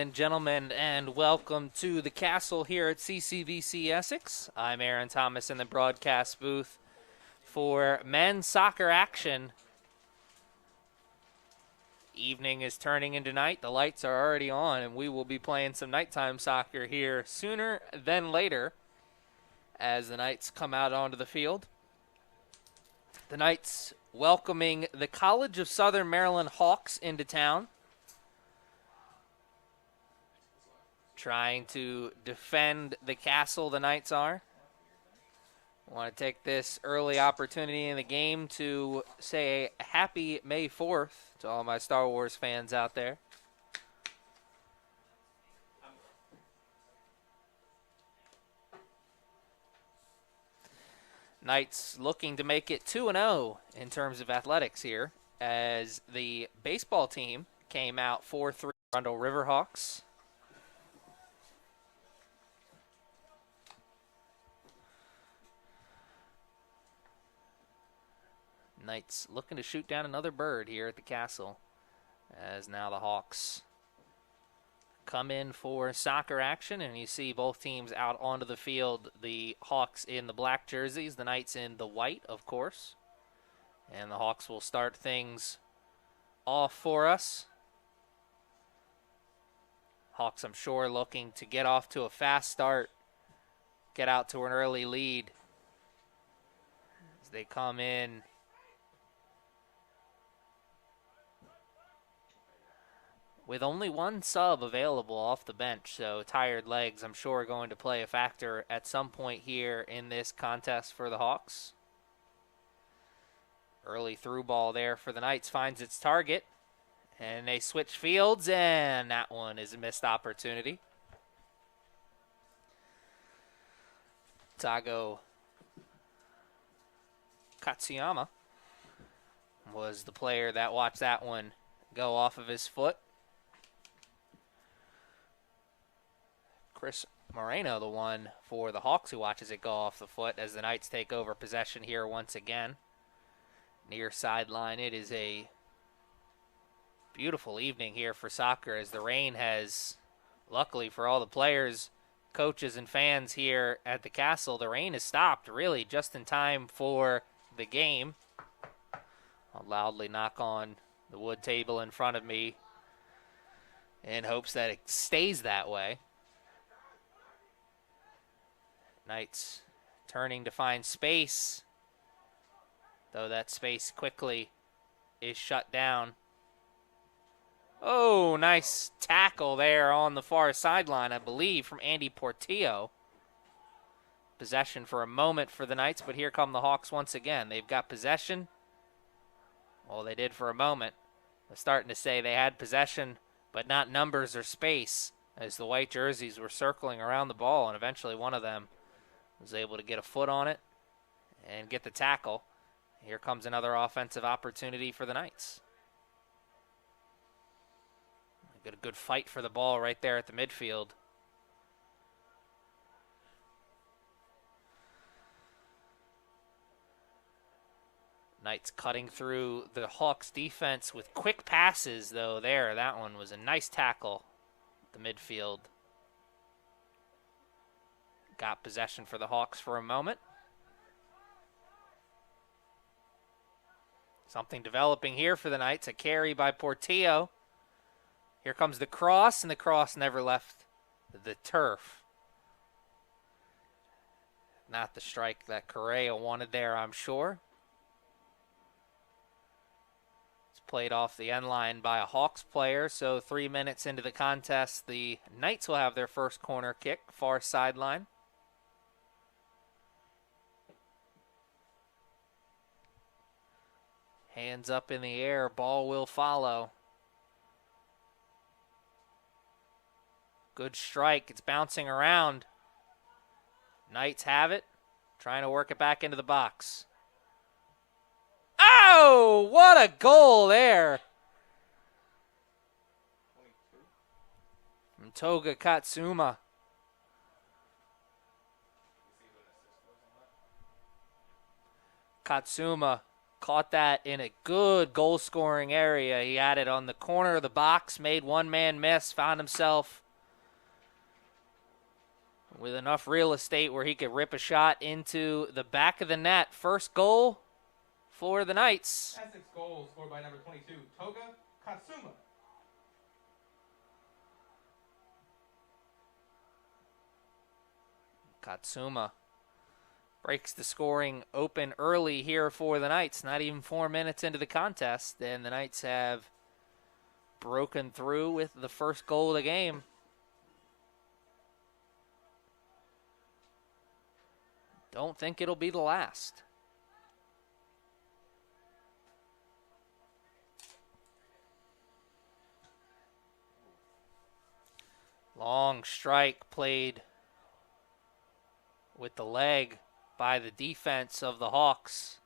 and gentlemen, and welcome to the castle here at CCBC Essex. I'm Aaron Thomas in the broadcast booth for men's soccer action. Evening is turning into night. The lights are already on, and we will be playing some nighttime soccer here sooner than later as the Knights come out onto the field. The Knights welcoming the College of Southern Maryland Hawks into town, trying to defend the castle, the Knights are. I want to take this early opportunity in the game to say a happy May 4th to all my Star Wars fans out there. Knights looking to make it 2-0 in terms of athletics here, as the baseball team came out 4-3 Arundel Riverhawks. Knights looking to shoot down another bird here at the castle, as now the Hawks come in for soccer action, and you see both teams out onto the field. The Hawks in the black jerseys, the Knights in the white, of course. And the Hawks will start things off for us. Hawks, I'm sure, looking to get off to a fast start, get out to an early lead as they come in. With only one sub available off the bench, so tired legs, I'm sure, are going to play a factor at some point here in this contest for the Hawks. Early through ball there for the Knights finds its target, and they switch fields, and that one is a missed opportunity. Tago Katsuyama was the player that watched that one go off of his foot. Chris Moreno, the one for the Hawks who watches it go off the foot as the Knights take over possession here once again. Near sideline, it is a beautiful evening here for soccer as the rain has, luckily for all the players, coaches, and fans here at the castle, the rain has stopped really just in time for the game. I'll loudly knock on the wood table in front of me in hopes that it stays that way. Knights turning to find space, though that space quickly is shut down. Oh, nice tackle there on the far sideline, I believe, from Andy Portillo. Possession for a moment for the Knights, but here come the Hawks once again. They've got possession. Well, they did for a moment. They're starting to say they had possession, but not numbers or space, as the white jerseys were circling around the ball, and eventually one of them was able to get a foot on it and get the tackle. Here comes another offensive opportunity for the Knights. Got a good fight for the ball right there at the midfield. Knights cutting through the Hawks defense with quick passes, though, there. That one was a nice tackle at the midfield. Got possession for the Hawks for a moment. Something developing here for the Knights. A carry by Portillo. Here comes the cross, and the cross never left the turf. Not the strike that Correa wanted there, I'm sure. It's played off the end line by a Hawks player, so 3 minutes into the contest, the Knights will have their first corner kick, far sideline. Hands up in the air, ball will follow. Good strike, it's bouncing around. Knights have it, trying to work it back into the box. Oh, what a goal there from Toga Katsuma. Katsuma caught that in a good goal-scoring area. He had it on the corner of the box, made one man miss, found himself with enough real estate where he could rip a shot into the back of the net. First goal for the Knights. Essex goal scored by number 22, Toga Katsuma. Katsuma breaks the scoring open early here for the Knights. Not even 4 minutes into the contest, and the Knights have broken through with the first goal of the game. Don't think it'll be the last. Long strike played with the leg by the defense of the Hawks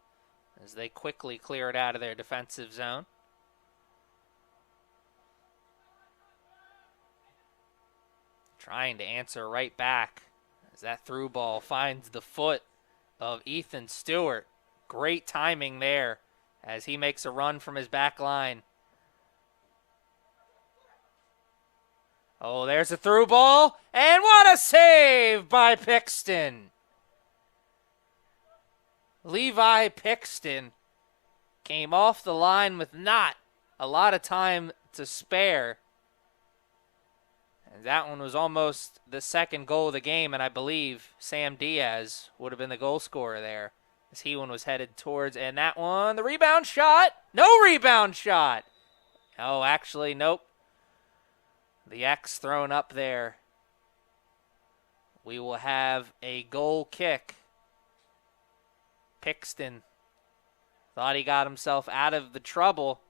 as they quickly clear it out of their defensive zone. Trying to answer right back as that through ball finds the foot of Ethan Stewart. Great timing there as he makes a run from his back line. Oh, there's a through ball, and what a save by Pixton. Levi Pixton came off the line with not a lot of time to spare. And that one was almost the second goal of the game, and I believe Sam Diaz would have been the goal scorer there as he one was headed towards. And that one, the rebound shot. No rebound shot. Oh, actually, nope. The X thrown up there. We will have a goal kick. Pixton thought he got himself out of the trouble.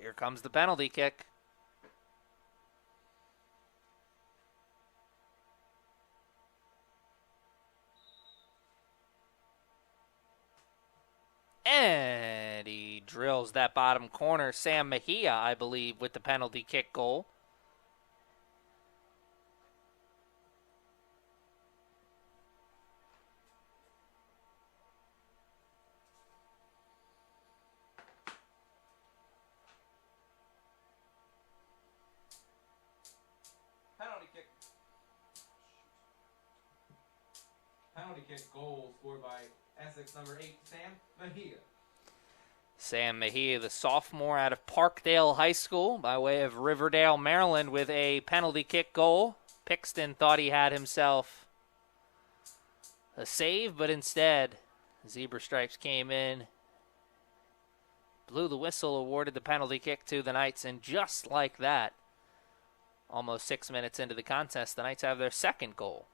Here comes the penalty kick. And he drills that bottom corner. Sam Mejia, I believe, with the penalty kick goal. Penalty kick goal scored by Essex number 8, Sam Mejia. Sam Mejia, the sophomore out of Parkdale High School by way of Riverdale, Maryland, with a penalty kick goal. Pixton thought he had himself a save, but instead, Zebra Stripes came in, blew the whistle, awarded the penalty kick to the Knights, and just like that, almost 6 minutes into the contest, the Knights have their second goal.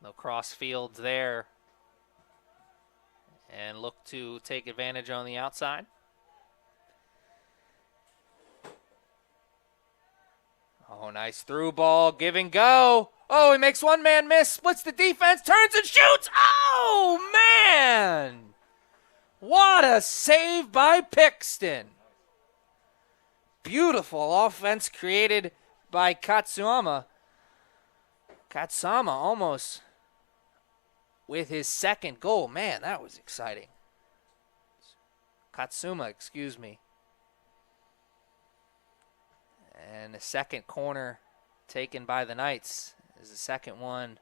They'll cross fields there and look to take advantage on the outside. Oh, nice through ball, give and go. Oh, he makes one man miss, splits the defense, turns and shoots. Oh, man. What a save by Pixton. Beautiful offense created by Katsuma. Katsuma almost with his second goal. Man, that was exciting. Katsuma, excuse me. And the second corner taken by the Knights is the second one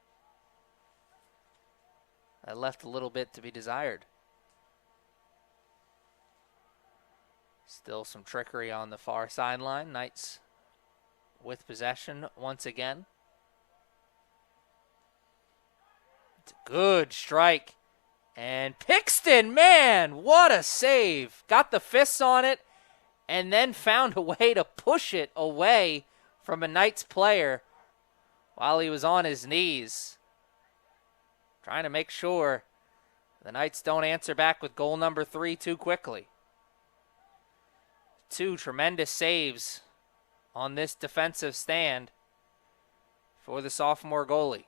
that left a little bit to be desired. Still some trickery on the far sideline. Knights with possession once again. It's a good strike. And Pixton, man, what a save. Got the fists on it and then found a way to push it away from a Knights player while he was on his knees, trying to make sure The Knights don't answer back with goal number 3 too quickly. 2 tremendous saves on this defensive stand for the sophomore goalie.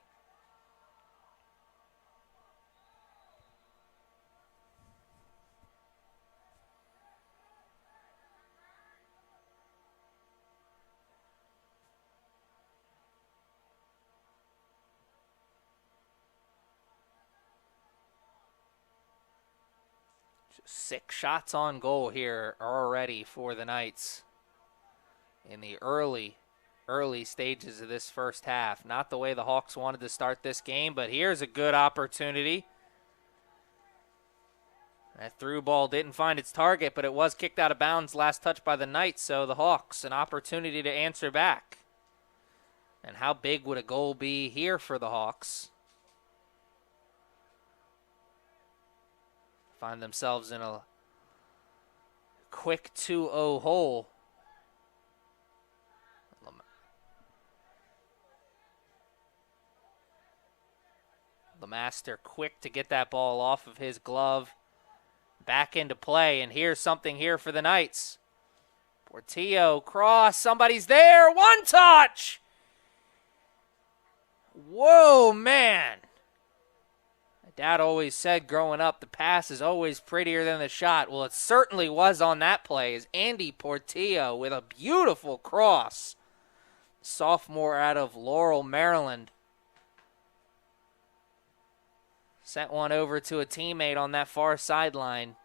Just 6 shots on goal here already for the Knights in the early stages of this first half. Not the way the Hawks wanted to start this game, but here's a good opportunity. That through ball didn't find its target, but it was kicked out of bounds last touch by the Knights, so the Hawks an opportunity to answer back. And how big would a goal be here for the Hawks? Find themselves in a quick 2-0 hole. LeMaster quick to get that ball off of his glove. Back into play, and here's something here for the Knights. Portillo, cross, somebody's there, one touch! Whoa, man! My dad always said growing up, the pass is always prettier than the shot. Well, it certainly was on that play, as Andy Portillo with a beautiful cross. Sophomore out of Laurel, Maryland. Sent one over to a teammate on that far sideline.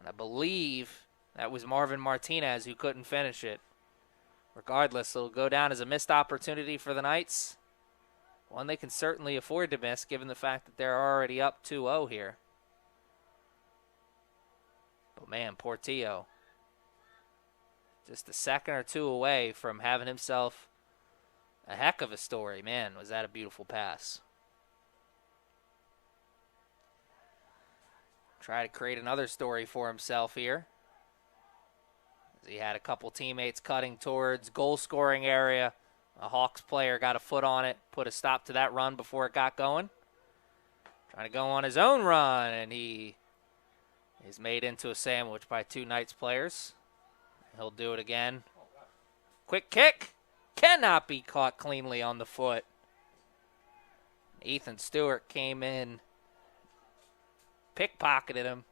And I believe that was Marvin Martinez who couldn't finish it. Regardless, it'll go down as a missed opportunity for the Knights. One they can certainly afford to miss given the fact that they're already up 2-0 here. But man, Portillo, just a second or two away from having himself a heck of a story. Man, was that a beautiful pass. Try to create another story for himself here. He had a couple teammates cutting towards goal scoring area. A Hawks player got a foot on it, put a stop to that run before it got going. Trying to go on his own run, and he is made into a sandwich by 2 Knights players. He'll do it again. Quick kick. Cannot be caught cleanly on the foot. Ethan Stewart came in, pickpocketed him.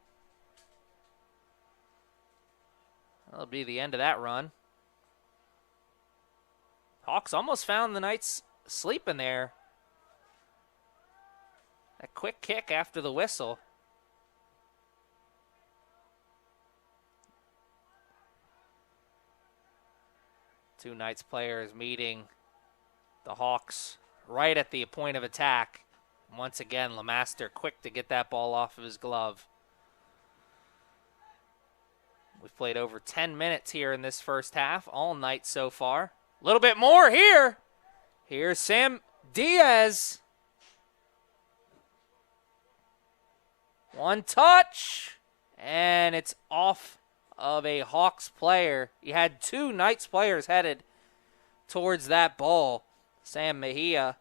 That'll be the end of that run. Hawks almost found the Knights sleeping there. That quick kick after the whistle. Two Knights players meeting the Hawks right at the point of attack. Once again, LeMaster quick to get that ball off of his glove. We've played over 10 minutes here in this first half, all night so far. A little bit more here. Here's Sam Diaz. One touch, and it's off of a Hawks player. You had 2 Knights players headed towards that ball. Sam Mejia,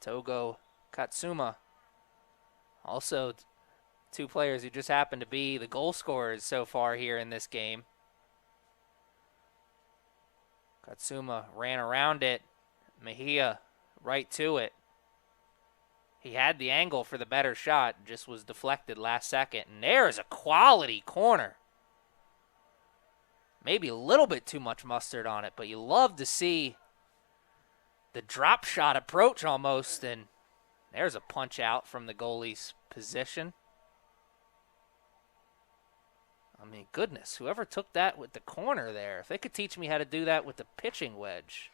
Togo Katsuma. Also 2 players who just happen to be the goal scorers so far here in this game. Katsuma ran around it. Mejia right to it. He had the angle for the better shot, just was deflected last second. And there's a quality corner. Maybe a little bit too much mustard on it, but you love to see the drop shot approach almost. And there's a punch out from the goalie's position. I mean, goodness, whoever took that with the corner there, if they could teach me how to do that with the pitching wedge.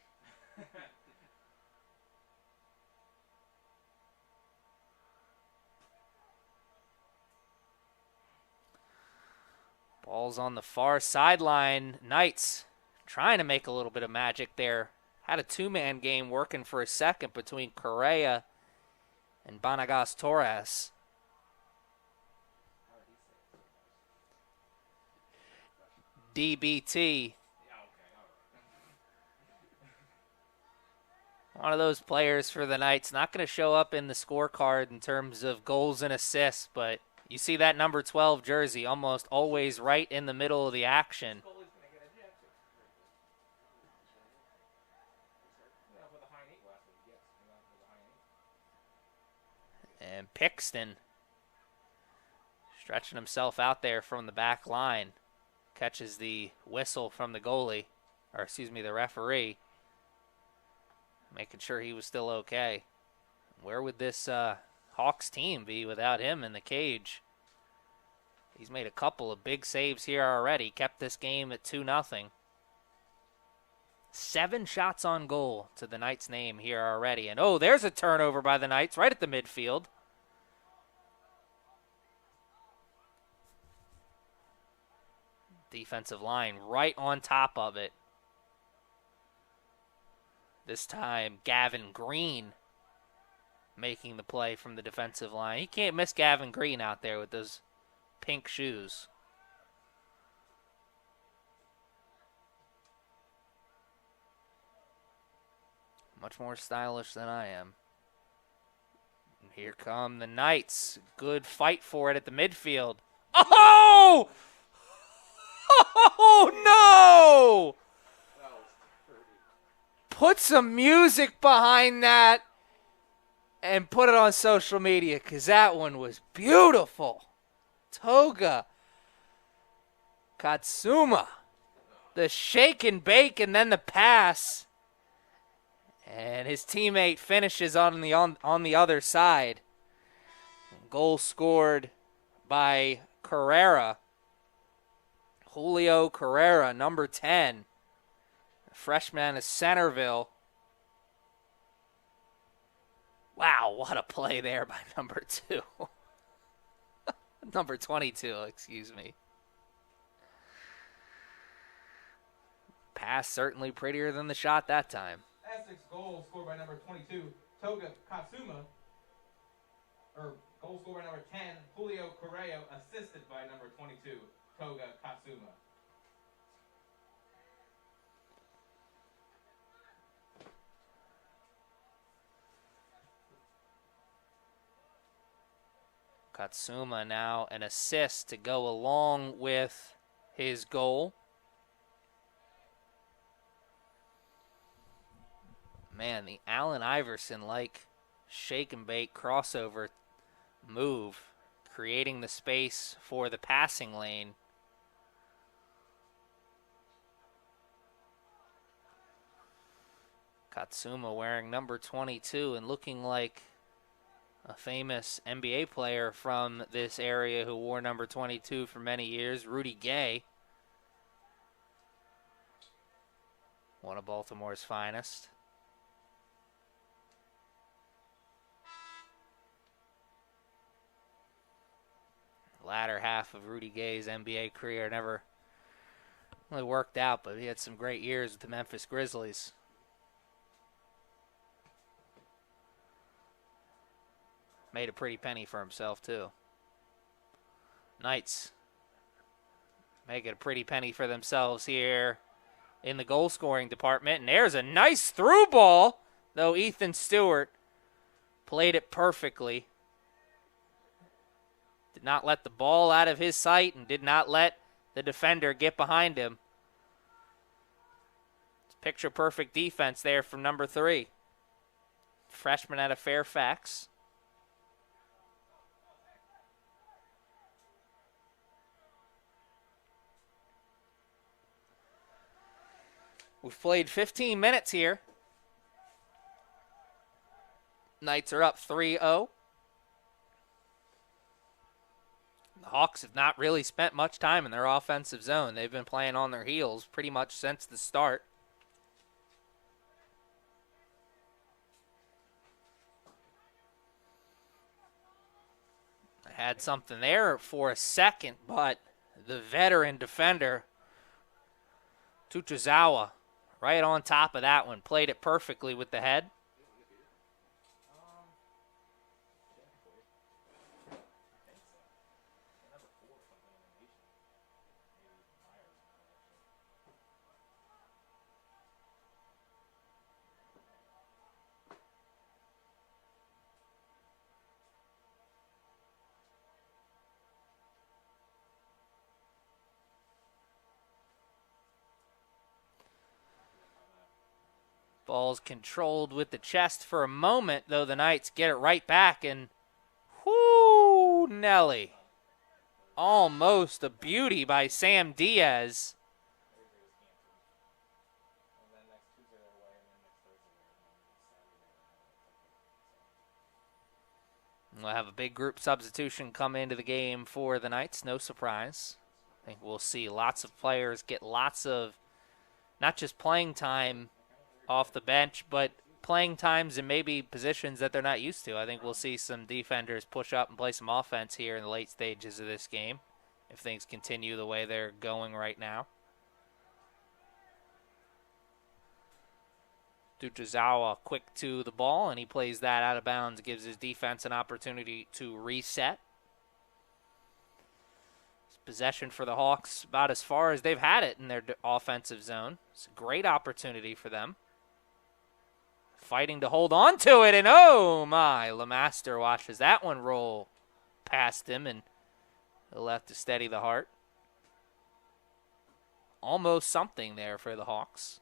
Ball's on the far sideline. Knights trying to make a little bit of magic there. Had a 2-man game working for a second between Correa and Banagas Torres. DBT. One of those players for the Knights, not going to show up in the scorecard in terms of goals and assists, but you see that number 12 jersey almost always right in the middle of the action. And Pixton stretching himself out there from the back line. Catches the whistle from the goalie, or excuse me, the referee. Making sure he was still okay. Where would this Hawks team be without him in the cage? He's made a couple of big saves here already. Kept this game at 2-0. 7 shots on goal to the Knights' name here already. And oh, there's a turnover by the Knights right at the midfield. Defensive line right on top of it. This time, Gavin Green making the play from the defensive line. You can't miss Gavin Green out there with those pink shoes. Much more stylish than I am. And here come the Knights. Good fight for it at the midfield. Oh! Oh, no! Put some music behind that and put it on social media because that one was beautiful. Toga Katsuma. The shake and bake and then the pass. And his teammate finishes on the other side. Goal scored by Carrera. Julio Carrera, number 10. Freshman of Centerville. Wow, what a play there by number 2. Number 22, excuse me. Pass certainly prettier than the shot that time. Essex goal scored by number 22, Toga Katsuma. Or goal scored by number 10, Julio Correo, assisted by number 22, Toga Katsuma. Katsuma now an assist to go along with his goal. Man, the Allen Iverson-like shake and bake crossover move, creating the space for the passing lane. Katsuma wearing number 22 and looking like a famous NBA player from this area who wore number 22 for many years, Rudy Gay. One of Baltimore's finest. Latter half of Rudy Gay's NBA career never really worked out, but he had some great years with the Memphis Grizzlies. Made a pretty penny for himself, too. Knights making a pretty penny for themselves here in the goal-scoring department. And there's a nice through ball, though Ethan Stewart played it perfectly. Did not let the ball out of his sight and did not let the defender get behind him. It's picture-perfect defense there from number 3. Freshman out of Fairfax. We've played 15 minutes here. Knights are up 3-0. The Hawks have not really spent much time in their offensive zone. They've been playing on their heels pretty much since the start. I had something there for a second, but the veteran defender, Tuchazawa, right on top of that one, played it perfectly with the head. Ball's controlled with the chest for a moment, though the Knights get it right back, and whoo, Nelly. Almost a beauty by Sam Diaz. We'll have a big group substitution come into the game for the Knights, no surprise. I think we'll see lots of players get lots of, not just playing time off the bench, but playing times in maybe positions that they're not used to. I think we'll see some defenders push up and play some offense here in the late stages of this game if things continue the way they're going right now. Tuchazawa quick to the ball, and he plays that out of bounds, gives his defense an opportunity to reset. Possession for the Hawks about as far as they've had it in their offensive zone. It's a great opportunity for them. Fighting to hold on to it, and oh my, Lemaster watches that one roll past him, and he'll have to steady the heart. Almost something there for the Hawks.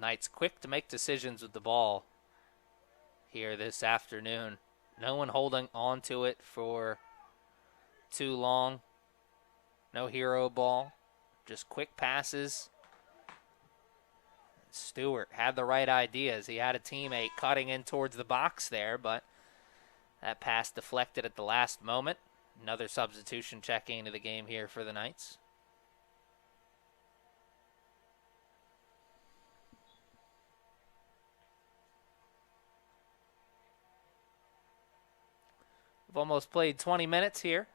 Knights quick to make decisions with the ball here this afternoon. No one holding on to it for too long. No hero ball. Just quick passes. Stewart had the right ideas. He had a teammate cutting in towards the box there, but that pass deflected at the last moment. Another substitution checking into the game here for the Knights. We've almost played 20 minutes here.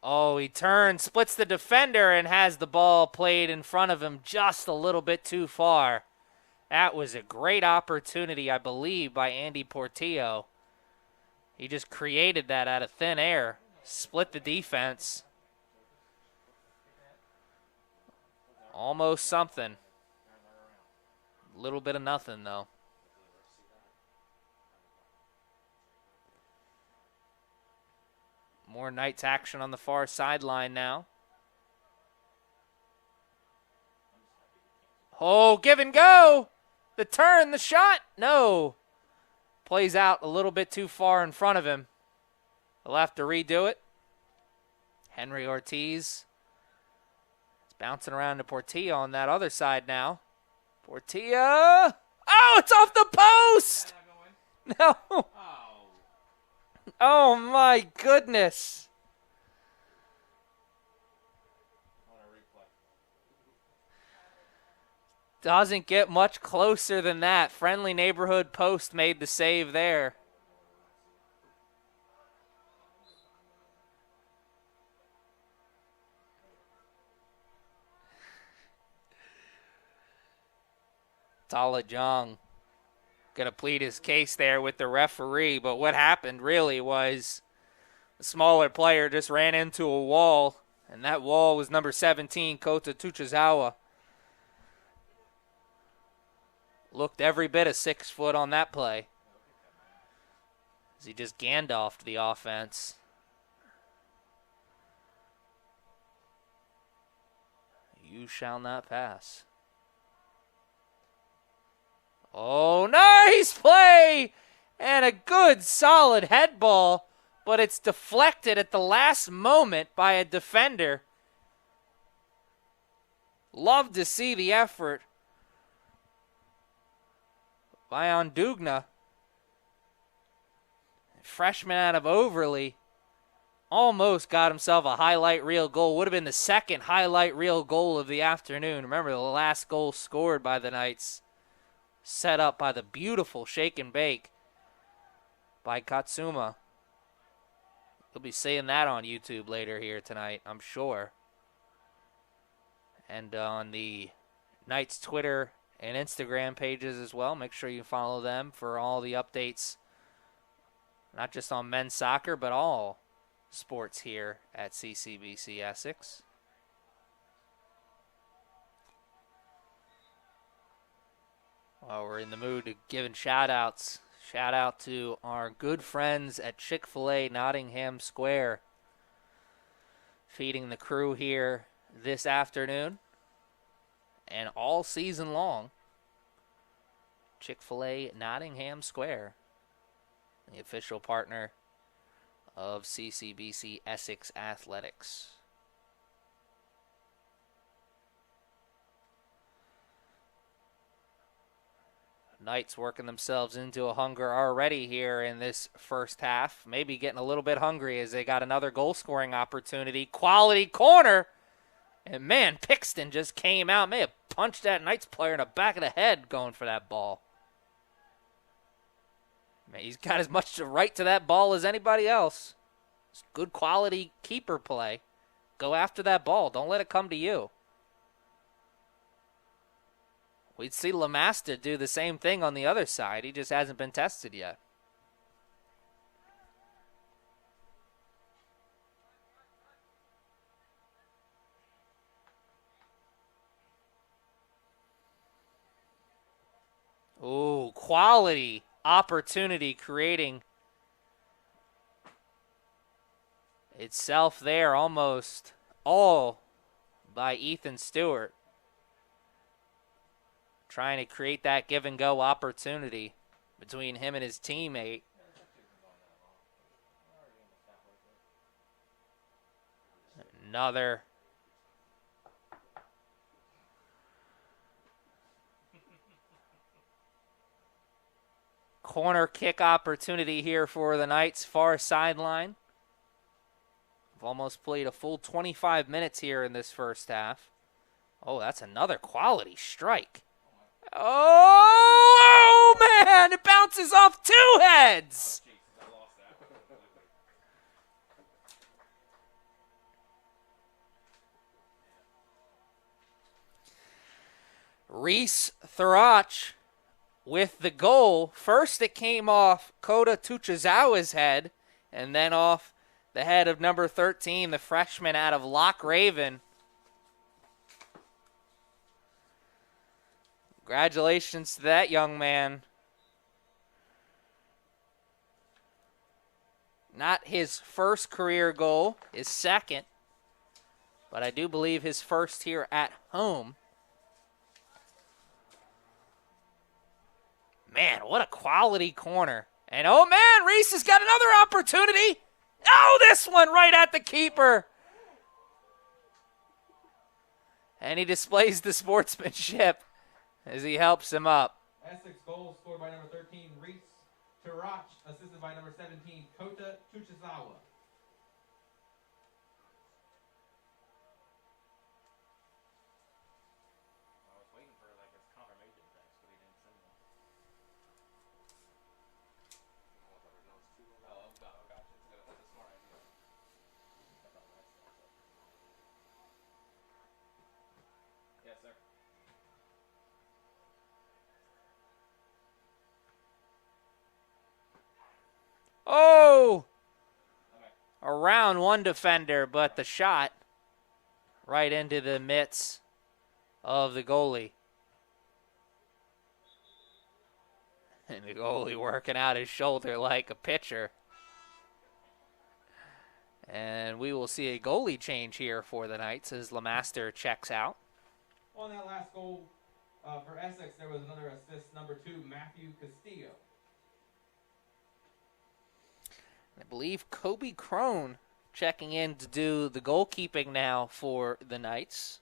Oh, he turns, splits the defender, and has the ball played in front of him just a little bit too far. That was a great opportunity, I believe, by Andy Portillo. He just created that out of thin air, split the defense. Almost something. A little bit of nothing, though. More Knights action on the far sideline now. Oh, give and go. The turn, the shot. No. Plays out a little bit too far in front of him. He'll have to redo it. Henry Ortiz. It's bouncing around to Portillo on that other side now. Portillo. Oh, it's off the post. No. Oh, my goodness. Doesn't get much closer than that. Friendly neighborhood post made the save there. Tala Jung going to plead his case there with the referee, but what happened really was the smaller player just ran into a wall, and that wall was number 17, Kota Tuchazawa. Looked every bit of 6 foot on that play, as he just Gandalfed the offense. You shall not pass. Oh, nice play! And a good, solid head ball, but it's deflected at the last moment by a defender. Love to see the effort by Ondugna. Freshman out of Overly. Almost got himself a highlight reel goal. Would have been the second highlight reel goal of the afternoon. Remember, the last goal scored by the Knights, set up by the beautiful shake and bake by Katsuma. You'll be seeing that on YouTube later here tonight, I'm sure. And on the Knights Twitter and Instagram pages as well. Make sure you follow them for all the updates, not just on men's soccer, but all sports here at CCBC Essex. Oh, we're in the mood of giving shout-outs. Shout out to our good friends at Chick-fil-A Nottingham Square, feeding the crew here this afternoon and all season long. Chick-fil-A Nottingham Square, the official partner of CCBC Essex Athletics. Knights working themselves into a hunger already here in this first half. Maybe getting a little bit hungry as they got another goal-scoring opportunity. Quality corner. And man, Pixton just came out. May have punched that Knights player in the back of the head going for that ball. Man, he's got as much right to that ball as anybody else. It's good quality keeper play. Go after that ball. Don't let it come to you. We'd see LeMaster do the same thing on the other side. He just hasn't been tested yet. Ooh, quality opportunity creating itself there almost all by Ethan Stewart. Trying to create that give-and-go opportunity between him and his teammate. Another corner kick opportunity here for the Knights, far sideline. We've almost played a full 25 minutes here in this first half. Oh, that's another quality strike. Oh, man, it bounces off two heads. Reese Thurach with the goal. First it came off Kota Tuchizawa's head, and then off the head of number 13, the freshman out of Loch Raven. Congratulations to that young man. Not his first career goal, his second, but I do believe his first here at home. Man, what a quality corner. And oh man, Reese has got another opportunity. Oh, this one right at the keeper. And he displays the sportsmanship as he helps him up. Essex goal scored by number 13, Reese Tarach, assisted by number 17, Kota Tuchizawa. I was waiting for like his confirmation text, but he didn't send one. Oh, gotcha. That's a smart idea. Yes, sir. Oh! Around one defender, but the shot right into the mitts of the goalie. And the goalie working out his shoulder like a pitcher. And we will see a goalie change here for the Knights as LeMaster checks out. On that last goal for Essex, there was another assist, number 2, Matthew Castillo. I believe Kobe Crone checking in to do the goalkeeping now for the Knights.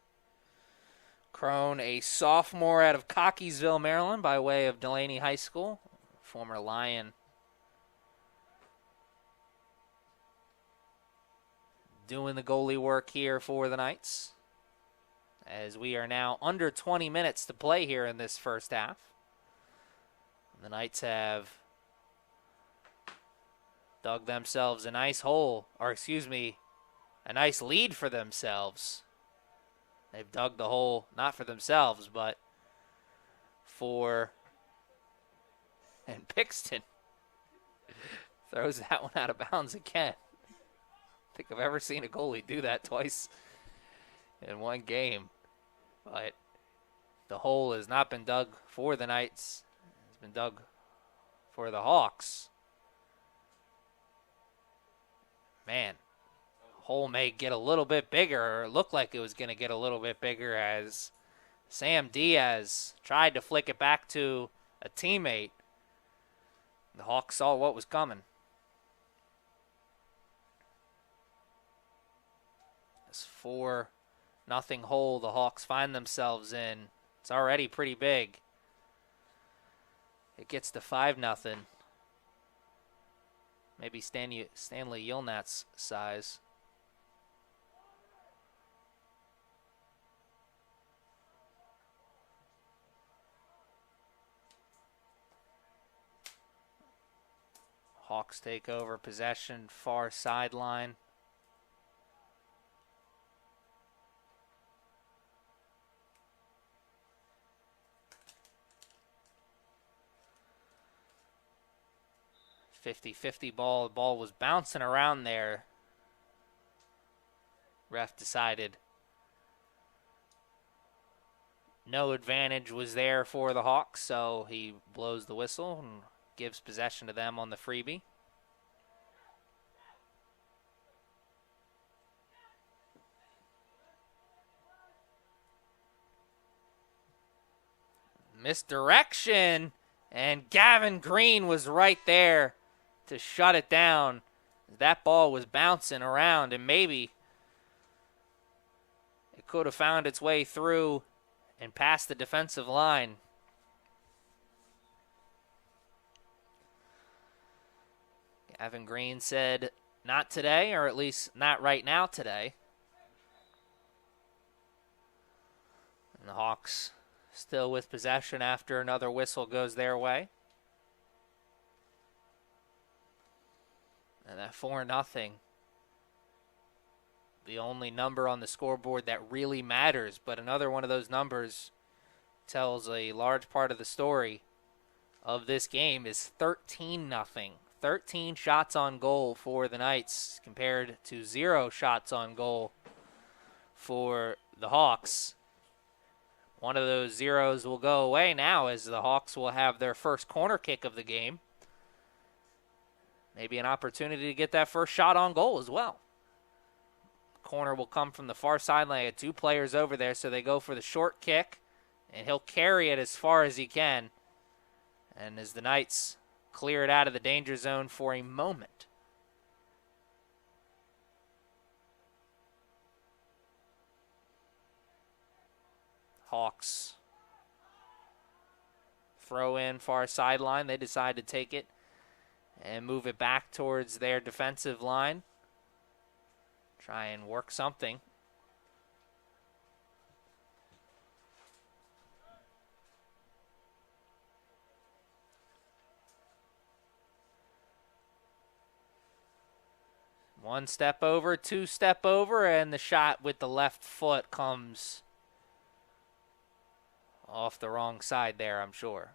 Crone, a sophomore out of Cockeysville, Maryland, by way of Delaney High School, former Lion. Doing the goalie work here for the Knights, as we are now under 20 minutes to play here in this first half. The Knights have dug themselves a nice hole, or excuse me, a nice lead for themselves. They've dug the hole, not for themselves, but for, and Pixton throws that one out of bounds again. I think I've ever seen a goalie do that twice in one game. But the hole has not been dug for the Knights It's been dug for the Hawks. Man, hole may get a little bit bigger, or look like it was going to get a little bit bigger as Sam Diaz tried to flick it back to a teammate. The Hawks saw what was coming. This 4-0 hole the Hawks find themselves in. It's already pretty big. It gets to 5-0. Maybe Stanley Yilnat's size. Hawks take over possession, far sideline. .50-50 ball. The ball was bouncing around there. Ref decided no advantage was there for the Hawks, so he blows the whistle and gives possession to them on the freebie. Misdirection, and Gavin Green was right there to shut it down. That ball was bouncing around, and maybe it could have found its way through and past the defensive line. Gavin Green said, not today, or at least not right now today. And the Hawks still with possession after another whistle goes their way. And that 4-0, the only number on the scoreboard that really matters, but another one of those numbers tells a large part of the story of this game is 13-0. 13 shots on goal for the Knights compared to 0 shots on goal for the Hawks. One of those zeros will go away now as the Hawks will have their first corner kick of the game. Maybe an opportunity to get that first shot on goal as well. Corner will come from the far sideline. They got 2 players over there, so they go for the short kick, and he'll carry it as far as he can. And as the Knights clear it out of the danger zone for a moment. Hawks throw in far sideline. They decide to take it and move it back towards their defensive line. Try and work something. One step over, 2 step over, and the shot with the left foot comes off the wrong side there, I'm sure.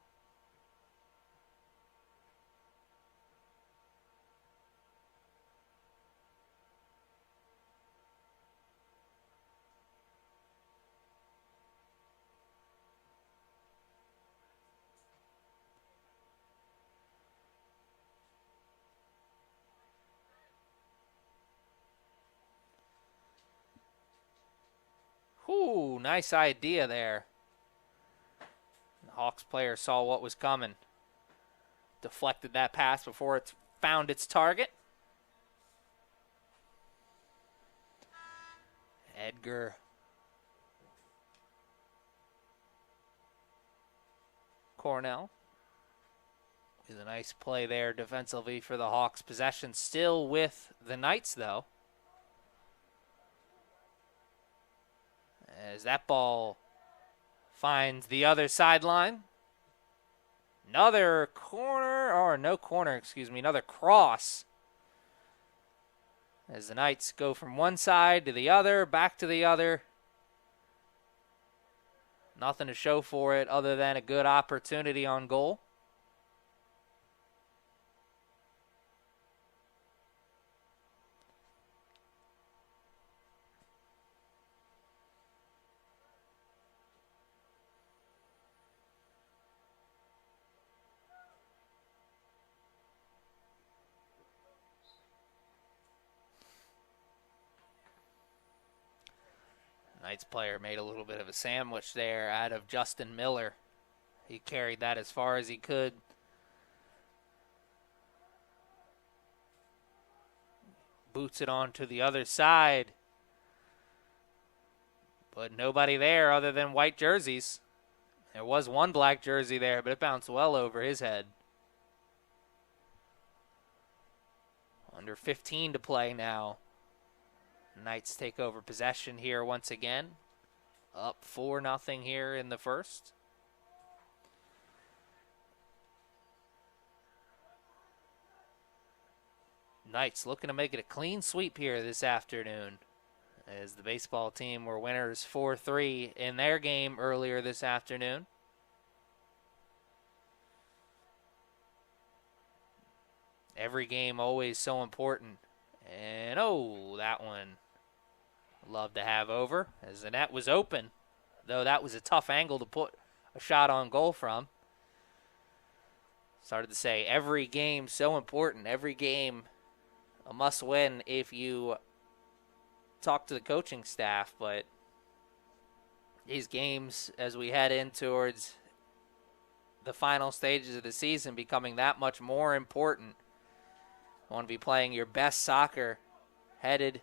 Ooh, nice idea there. The Hawks player saw what was coming. Deflected that pass before it found its target. Edgar Cornell with a nice play there defensively for the Hawks. Possession still with the Knights, though. As that ball finds the other sideline. Another corner, or no corner, excuse me, another cross. As the Knights go from one side to the other, back to the other. Nothing to show for it other than a good opportunity on goal. Knights player made a little bit of a sandwich there out of Justin Miller. He carried that as far as he could. Boots it on to the other side. But nobody there other than white jerseys. There was one black jersey there, but it bounced well over his head. Under 15 to play now. Knights take over possession here once again. Up 4-0 here in the first. Knights looking to make it a clean sweep here this afternoon, as the baseball team were winners 4-3 in their game earlier this afternoon. Every game always so important. And oh, that one love to have over, as the net was open, though that was a tough angle to put a shot on goal from. Started to say every game so important, every game a must win if you talk to the coaching staff, but these games as we head in towards the final stages of the season becoming that much more important. You want to be playing your best soccer headed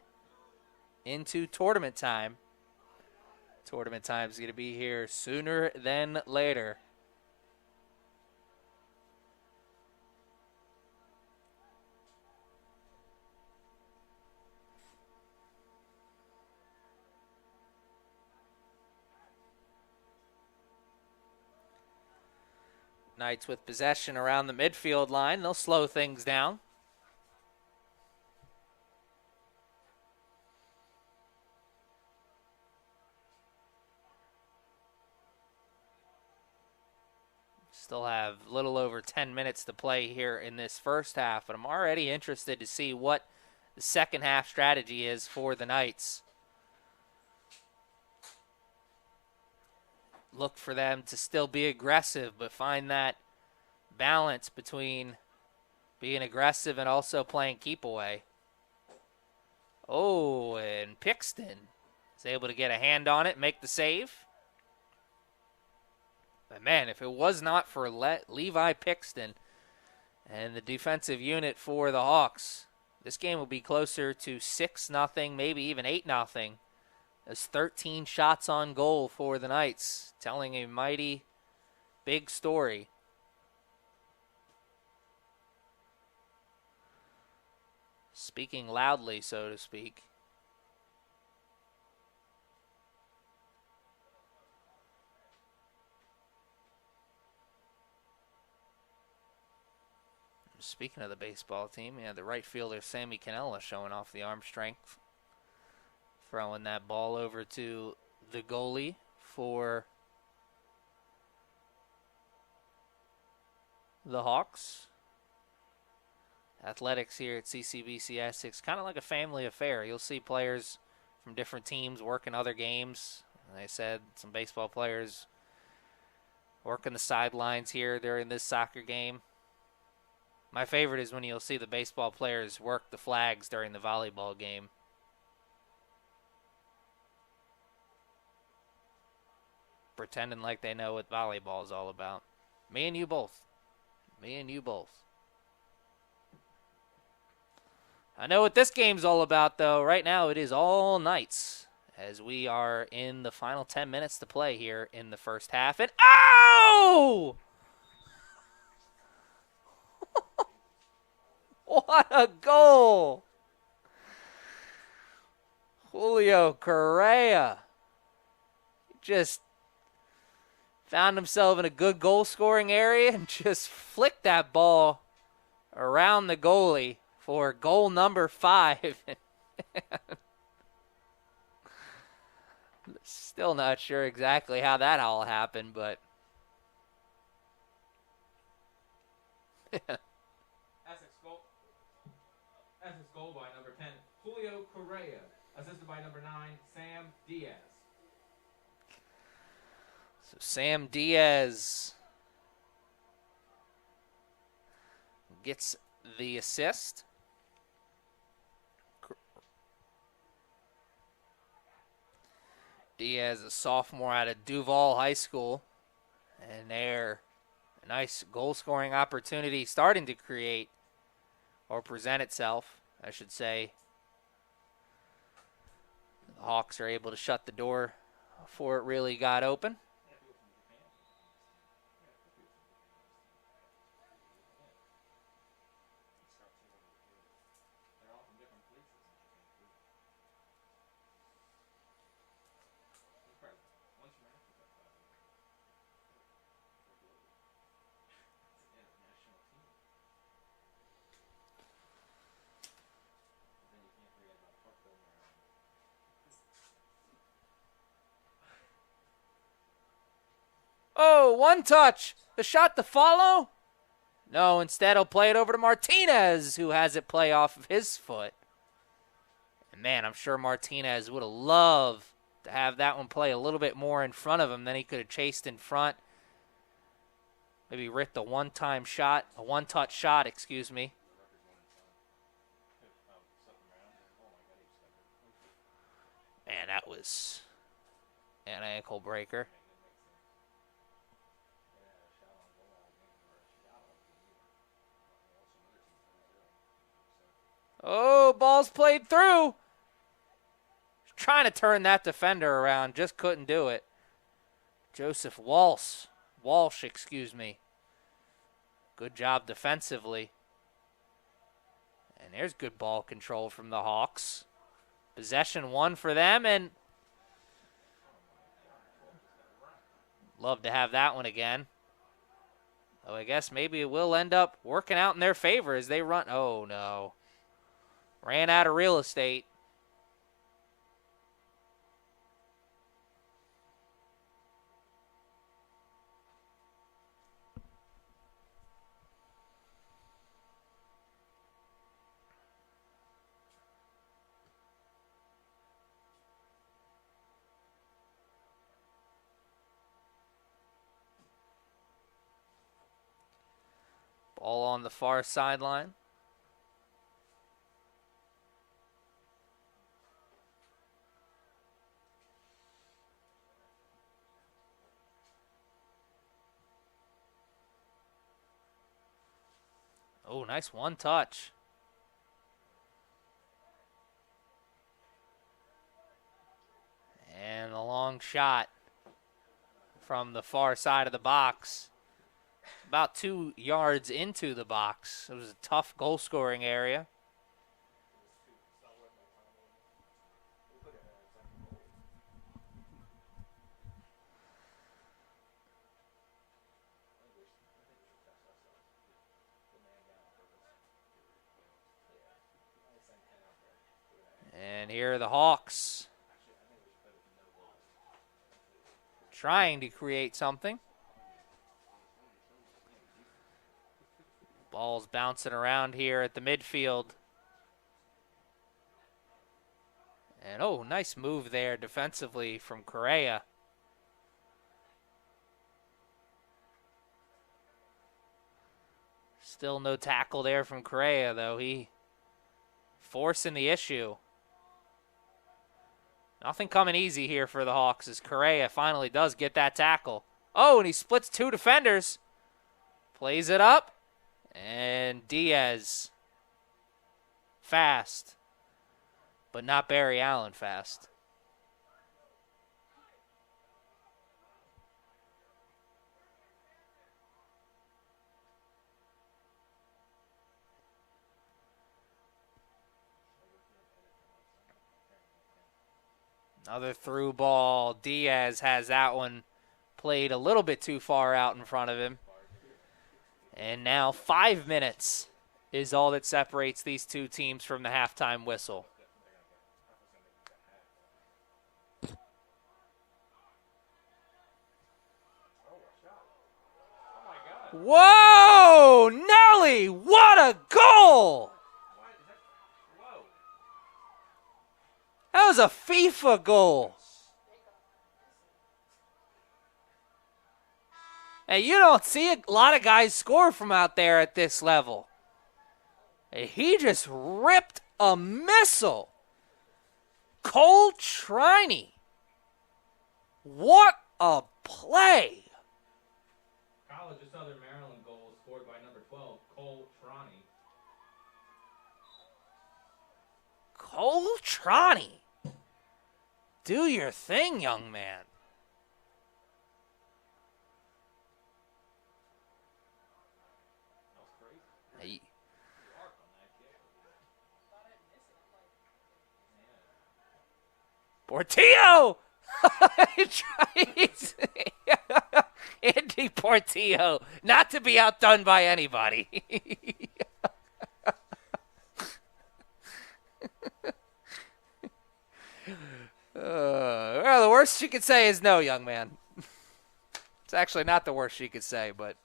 into tournament time. Tournament time is going to be here sooner than later. Knights with possession around the midfield line. They'll slow things down. Still have a little over 10 minutes to play here in this first half, but I'm already interested to see what the second half strategy is for the Knights. Look for them to still be aggressive, but find that balance between being aggressive and also playing keep away. Oh, and Pixton is able to get a hand on it, make the save. But man, if it was not for Levi Pixton and the defensive unit for the Hawks, this game would be closer to 6-0, maybe even 8-0. There's 13 shots on goal for the Knights, telling a mighty big story. Speaking loudly, so to speak. Speaking of the baseball team, yeah, the right fielder Sammy Cannella showing off the arm strength. Throwing that ball over to the goalie for the Hawks. Athletics here at CCBC Essex, kind of like a family affair. You'll see players from different teams working other games. Like I said, some baseball players working the sidelines here during this soccer game. My favorite is when you'll see the baseball players work the flags during the volleyball game. Pretending like they know what volleyball is all about. Me and you both. Me and you both. I know what this game's all about, though. Right now, it is all Knights, as we are in the final 10 minutes to play here in the first half. And oh! What a goal! Julio Correa just found himself in a good goal-scoring area and just flicked that ball around the goalie for goal number 5. Still not sure exactly how that all happened, but Essex goal by number 10, Julio Correa, assisted by number 9, Sam Diaz. So Sam Diaz gets the assist. Diaz, a sophomore out of Duval High School. And there, a nice goal-scoring opportunity starting to create, or present itself, I should say. The Hawks are able to shut the door before it really got open. Oh, one touch. The shot to follow? No, instead he'll play it over to Martinez, who has it play off of his foot. And man, I'm sure Martinez would have loved to have that one play a little bit more in front of him. Then he could have chased in front. Maybe ripped a one-touch shot, excuse me. Man, that was an ankle breaker. Oh, ball's played through. Trying to turn that defender around, just couldn't do it. Joseph Walsh, excuse me. Good job defensively. And there's good ball control from the Hawks. Possession one for them, and love to have that one again. Oh, I guess maybe it will end up working out in their favor as they run. Oh, no. Ran out of real estate. Ball on the far sideline. Oh, nice one touch. And a long shot from the far side of the box. About 2 yards into the box. It was a tough goal-scoring area. And here are the Hawks trying to create something. Ball's bouncing around here at the midfield. And oh, nice move there defensively from Correa. Still no tackle there from Correa, though. He forcing the issue. Nothing coming easy here for the Hawks as Correa finally does get that tackle. Oh, and he splits 2 defenders. Plays it up. And Diaz. Fast. But not Barry Allen fast. Another through ball. Diaz has that one played a little bit too far out in front of him. And now 5 minutes is all that separates these two teams from the halftime whistle. Whoa! Nelly, what a goal! That was a FIFA goal. And you don't see a lot of guys score from out there at this level. He just ripped a missile. Cole Triney What a play! College of Southern Maryland goal scored by number 12, Cole Trani. Cole Trani. Do your thing, young man. That was crazy. Hey. Arc on that kick. Portillo! Andy Portillo, not to be outdone by anybody. Well, the worst she could say is no, young man. It's actually not the worst she could say, but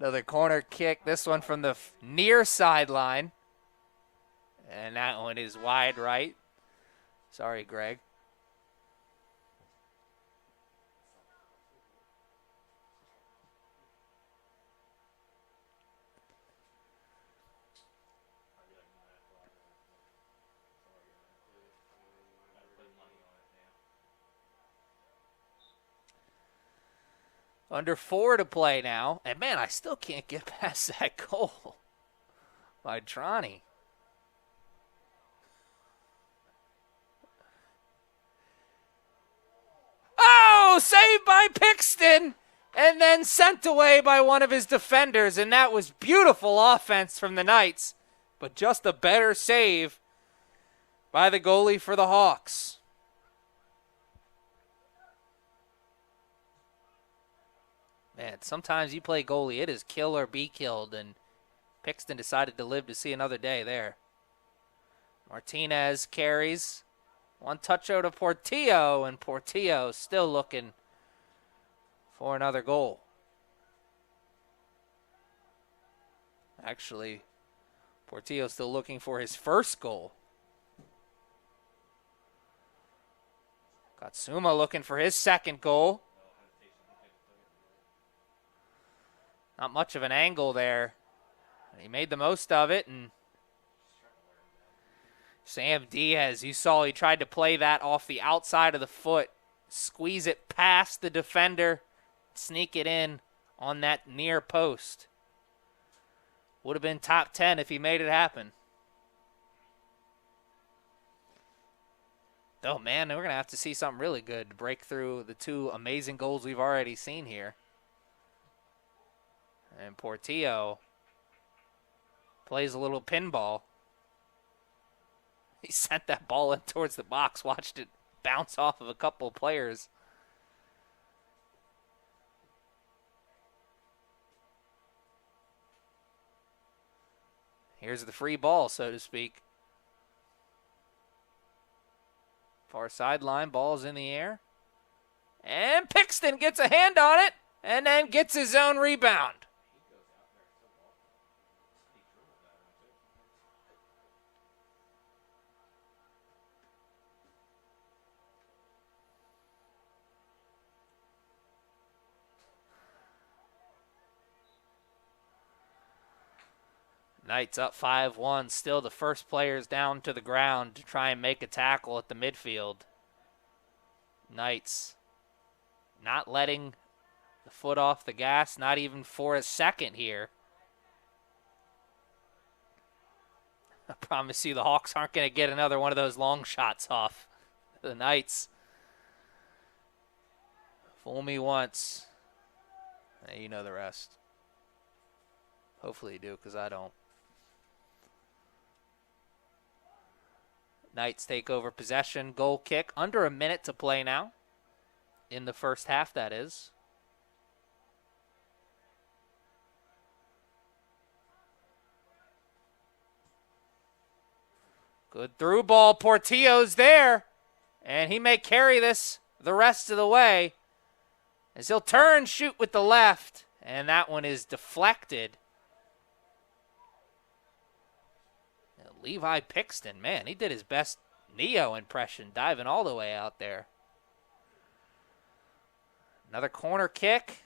another corner kick. This one from the near sideline. And that one is wide right. Sorry, Greg. Under 4 to play now. And, man, I still can't get past that goal by Trani. Oh, saved by Pixton and then sent away by one of his defenders. And that was beautiful offense from the Knights, but just a better save by the goalie for the Hawks. Man, sometimes you play goalie, it is kill or be killed, and Pixton decided to live to see another day there. Martinez carries. One touch out of Portillo, and Portillo still looking for another goal. Actually, Portillo still looking for his first goal. Katsuma looking for his second goal. Not much of an angle there. He made the most of it, and Sam Diaz, you saw he tried to play that off the outside of the foot, squeeze it past the defender, sneak it in on that near post. Would have been top 10 if he made it happen. Oh, man, we're going to have to see something really good to break through the two amazing goals we've already seen here. And Portillo plays a little pinball. He sent that ball in towards the box, watched it bounce off of a couple of players. Here's the free ball, so to speak. Far sideline, ball's in the air. And Pixton gets a hand on it and then gets his own rebound. Knights up 5-1. Still the first players down to the ground to try and make a tackle at the midfield. Knights not letting the foot off the gas, not even for a second here. I promise you the Hawks aren't going to get another one of those long shots off. The Knights. Fool me once. You know the rest. Hopefully you do, because I don't. Knights take over possession, goal kick. Under a minute to play now. In the first half, that is. Good through ball. Portillo's there. And he may carry this the rest of the way. As he'll turn, shoot with the left. And that one is deflected. Levi Pixton, man, he did his best Neo impression, diving all the way out there. Another corner kick.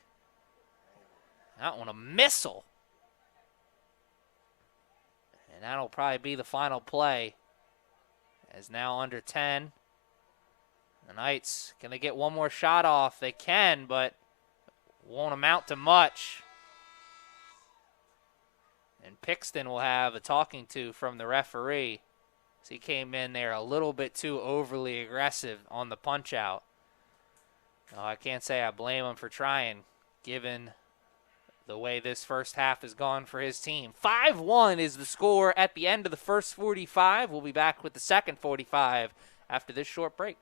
That one a missile. And that'll probably be the final play is now under 10. The Knights, can they get one more shot off? They can, but won't amount to much. And Pixton will have a talking to from the referee. So he came in there a little bit too overly aggressive on the punch out. I can't say I blame him for trying, given the way this first half has gone for his team. 5-1 is the score at the end of the first 45. We'll be back with the second 45 after this short break.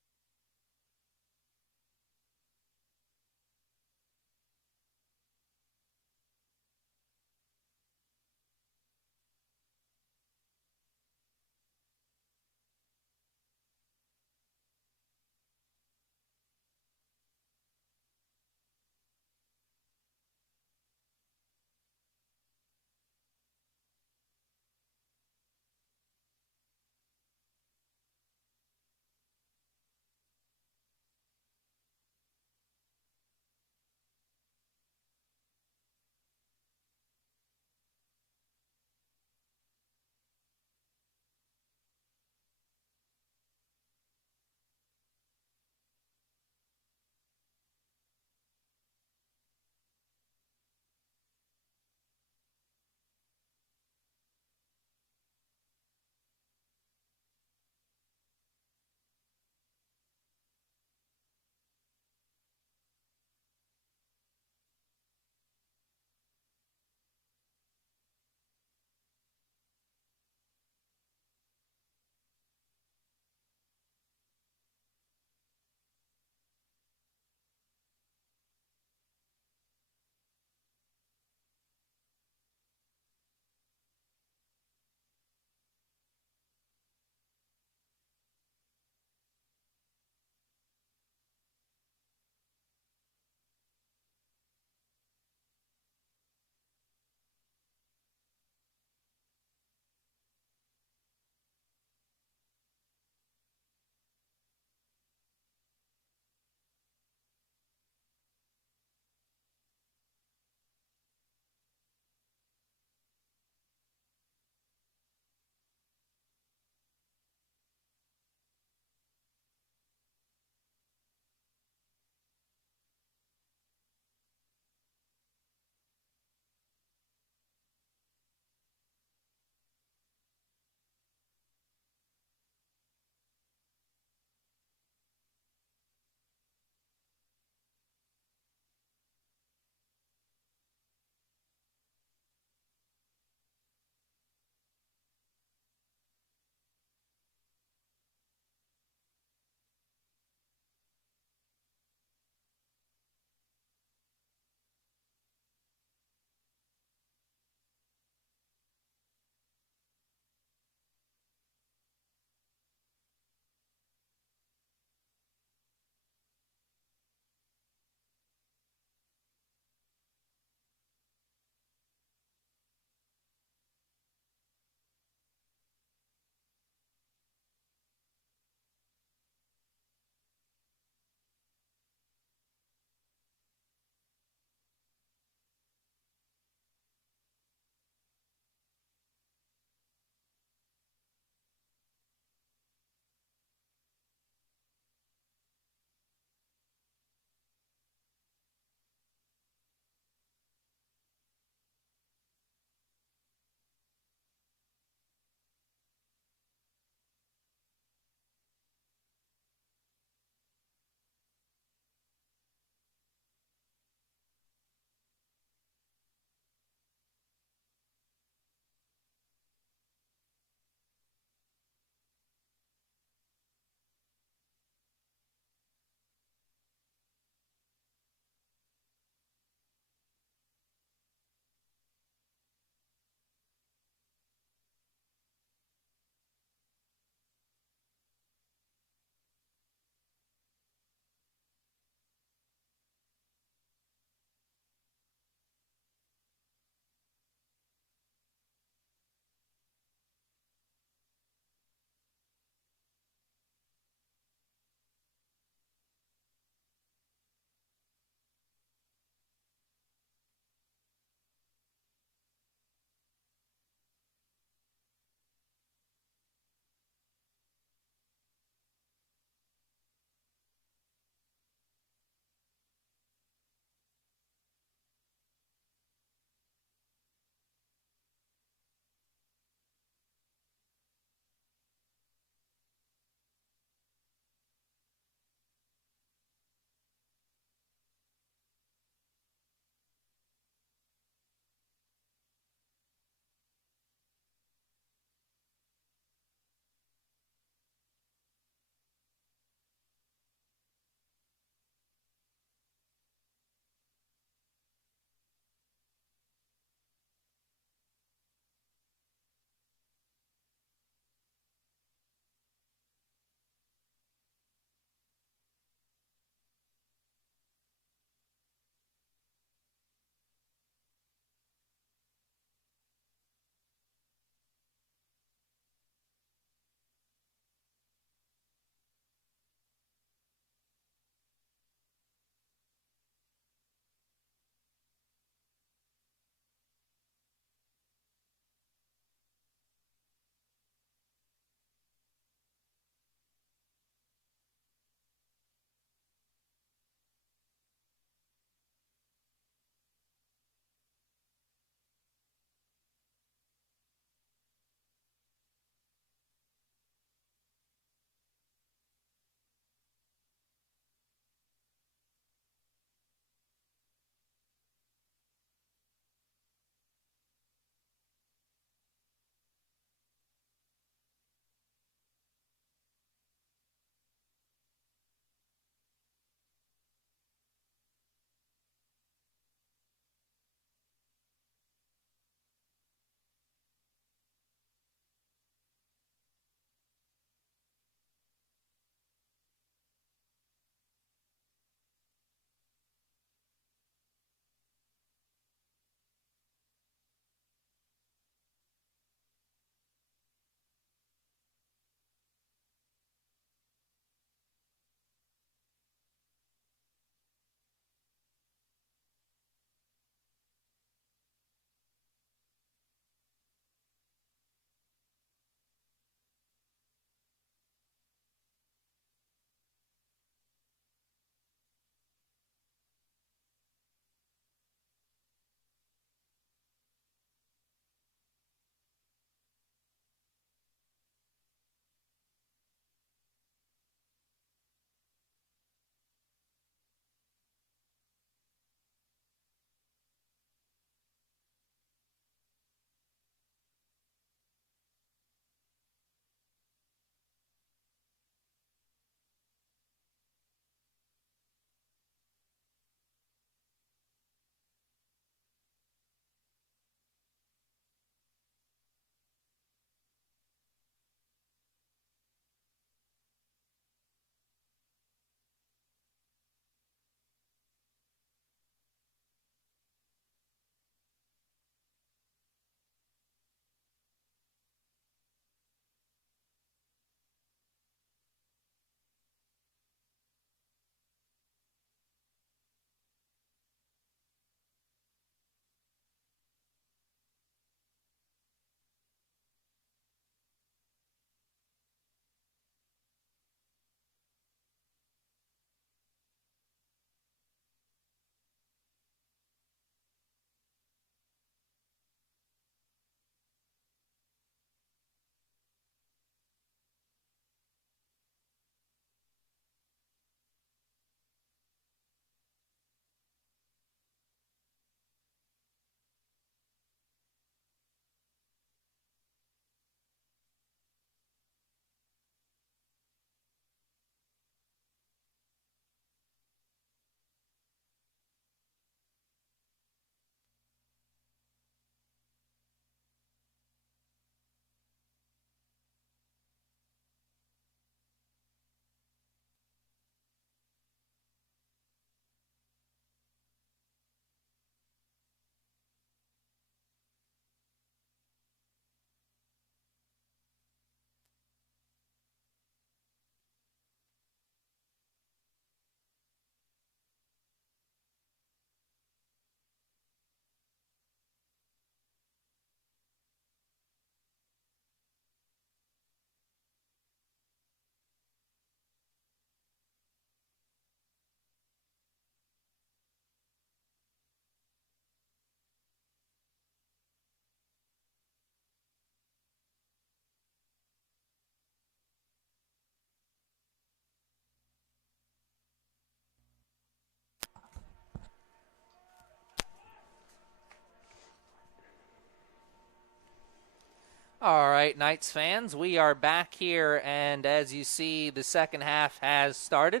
All right, Knights fans, we are back here, and as you see, the second half has started,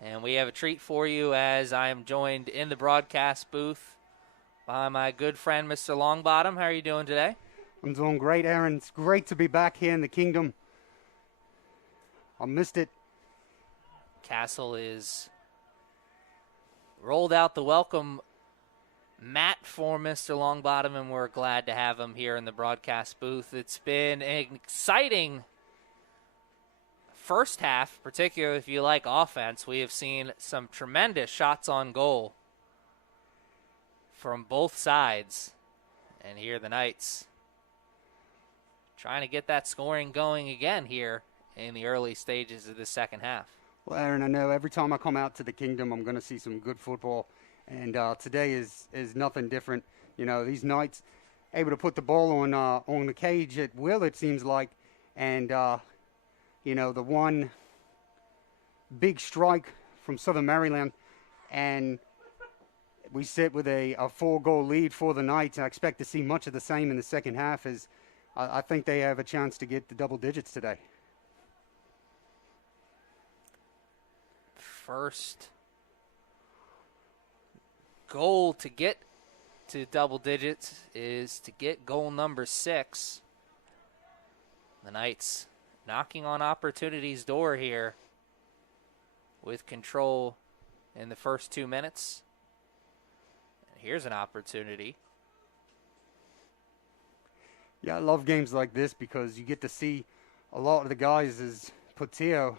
and we have a treat for you as I am joined in the broadcast booth by my good friend, Mr. Longbottom. How are you doing today? I'm doing great, Aaron. It's great to be back here in the kingdom. I missed it. Castle is rolled out the welcome mat for Mr. Longbottom, and we're glad to have him here in the broadcast booth. It's been an exciting first half, particularly if you like offense. We have seen some tremendous shots on goal from both sides. And here the Knights trying to get that scoring going again here in the early stages of the second half. Well, Aaron, I know every time I come out to the kingdom, I'm going to see some good football. And today is nothing different. You know, these Knights able to put the ball on the cage at will, it seems like. And, you know, the one big strike from Southern Maryland. And we sit with a 4-goal lead for the Knights. I expect to see much of the same in the second half, as I think they have a chance to get the double digits today. First goal to get to double digits is to get goal number 6. The Knights knocking on opportunity's door here with control in the first 2 minutes. Here's an opportunity. Yeah, I love games like this because you get to see a lot of the guys as Portillo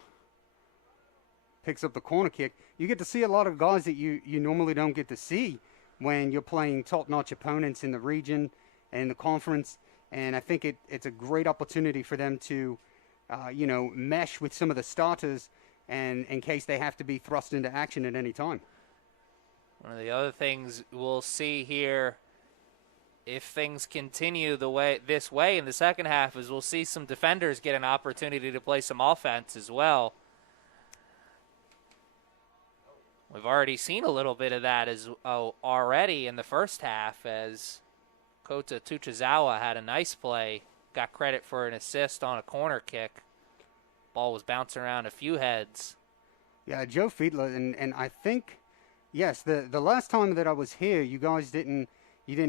picks up the corner kick. You get to see a lot of guys that you normally don't get to see when you're playing top-notch opponents in the region and the conference. And I think it's a great opportunity for them to, you know, mesh with some of the starters and in case they have to be thrust into action at any time. One of the other things we'll see here, if things continue this way in the second half, is we'll see some defenders get an opportunity to play some offense as well. We've already seen a little bit of that already in the first half, as Kota Tuchizawa had a nice play, got credit for an assist on a corner kick. Ball was bouncing around a few heads. Yeah, Joe Fiedler, and I think, yes, the last time that I was here, you didn't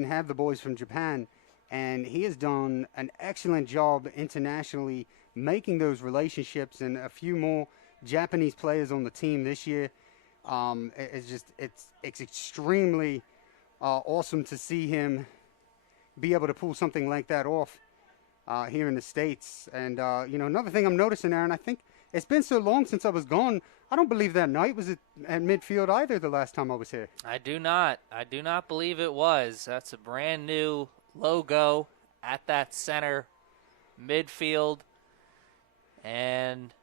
have the boys from Japan, and he has done an excellent job internationally making those relationships, and a few more Japanese players on the team this year. It's extremely awesome to see him be able to pull something like that off here in the States. And, you know, another thing I'm noticing, Aaron, I think it's been so long since I was gone. I don't believe that Knight was at midfield either the last time I was here. I do not believe it was. That's a brand new logo at that center midfield. And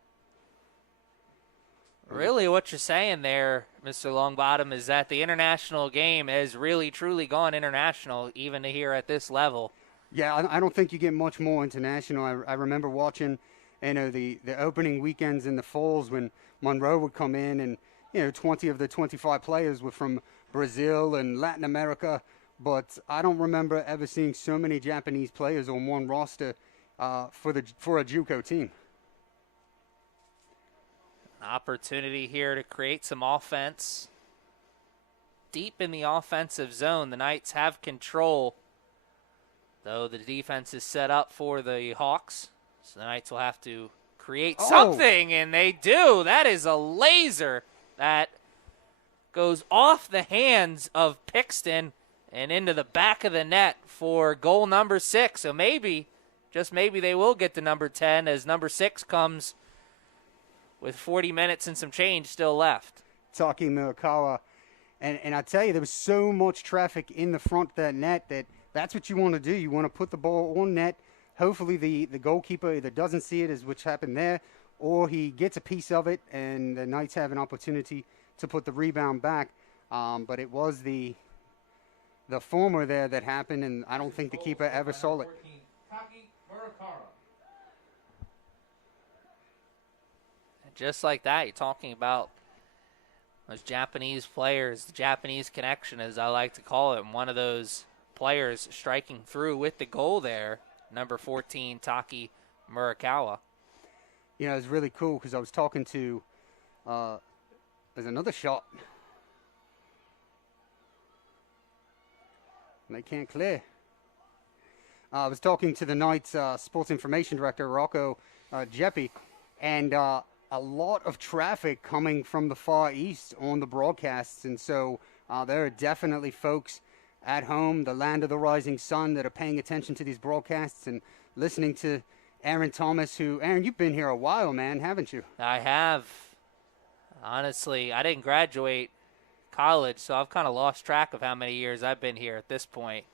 really what you're saying there, Mr. Longbottom, is that the international game has really, truly gone international, even here at this level. Yeah, I don't think you get much more international. I remember watching, you know, the opening weekends in the falls when Monroe would come in, and, you know, 20 of the 25 players were from Brazil and Latin America. But I don't remember ever seeing so many Japanese players on one roster for a JUCO team. Opportunity here to create some offense. Deep in the offensive zone, the Knights have control, though the defense is set up for the Hawks. So the Knights will have to create something, and they do. That is a laser that goes off the hands of Pixton and into the back of the net for goal number 6. So maybe, just maybe, they will get to number 10 as number 6 comes with 40 minutes and some change still left. Taki Murakawa. And I tell you, there was so much traffic in the front of that net that's what you want to do. You want to put the ball on net. Hopefully the goalkeeper either doesn't see it, as which happened there, or he gets a piece of it, and the Knights have an opportunity to put the rebound back. But it was the former there that happened, and I don't think the keeper ever saw it. Taki Murakawa. Just like that, you're talking about those Japanese players, the Japanese connection, as I like to call it, and one of those players striking through with the goal there. number 14, Taki Murakawa. You know, it's really cool because I was talking to, there's another shot. And they can't clear. I was talking to the Knights sports information director, Rocco Jeppe, and a lot of traffic coming from the Far East on the broadcasts. And so there are definitely folks at home, the land of the rising sun, that are paying attention to these broadcasts and listening to Aaron Thomas, who, Aaron, you've been here a while, man, haven't you? I have. Honestly, I didn't graduate college, so I've kind of lost track of how many years I've been here at this point.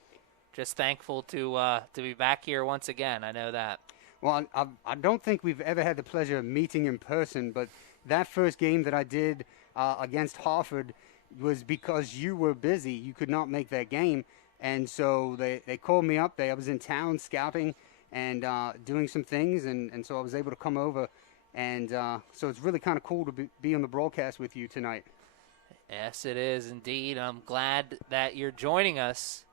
Just thankful to be back here once again. I know that. Well, I don't think we've ever had the pleasure of meeting in person, but that first game that I did against Hartford was because you were busy. You could not make that game, and so they called me up. I was in town scouting and doing some things, and so I was able to come over. And so it's really kind of cool to be on the broadcast with you tonight. Yes, it is indeed. I'm glad that you're joining us.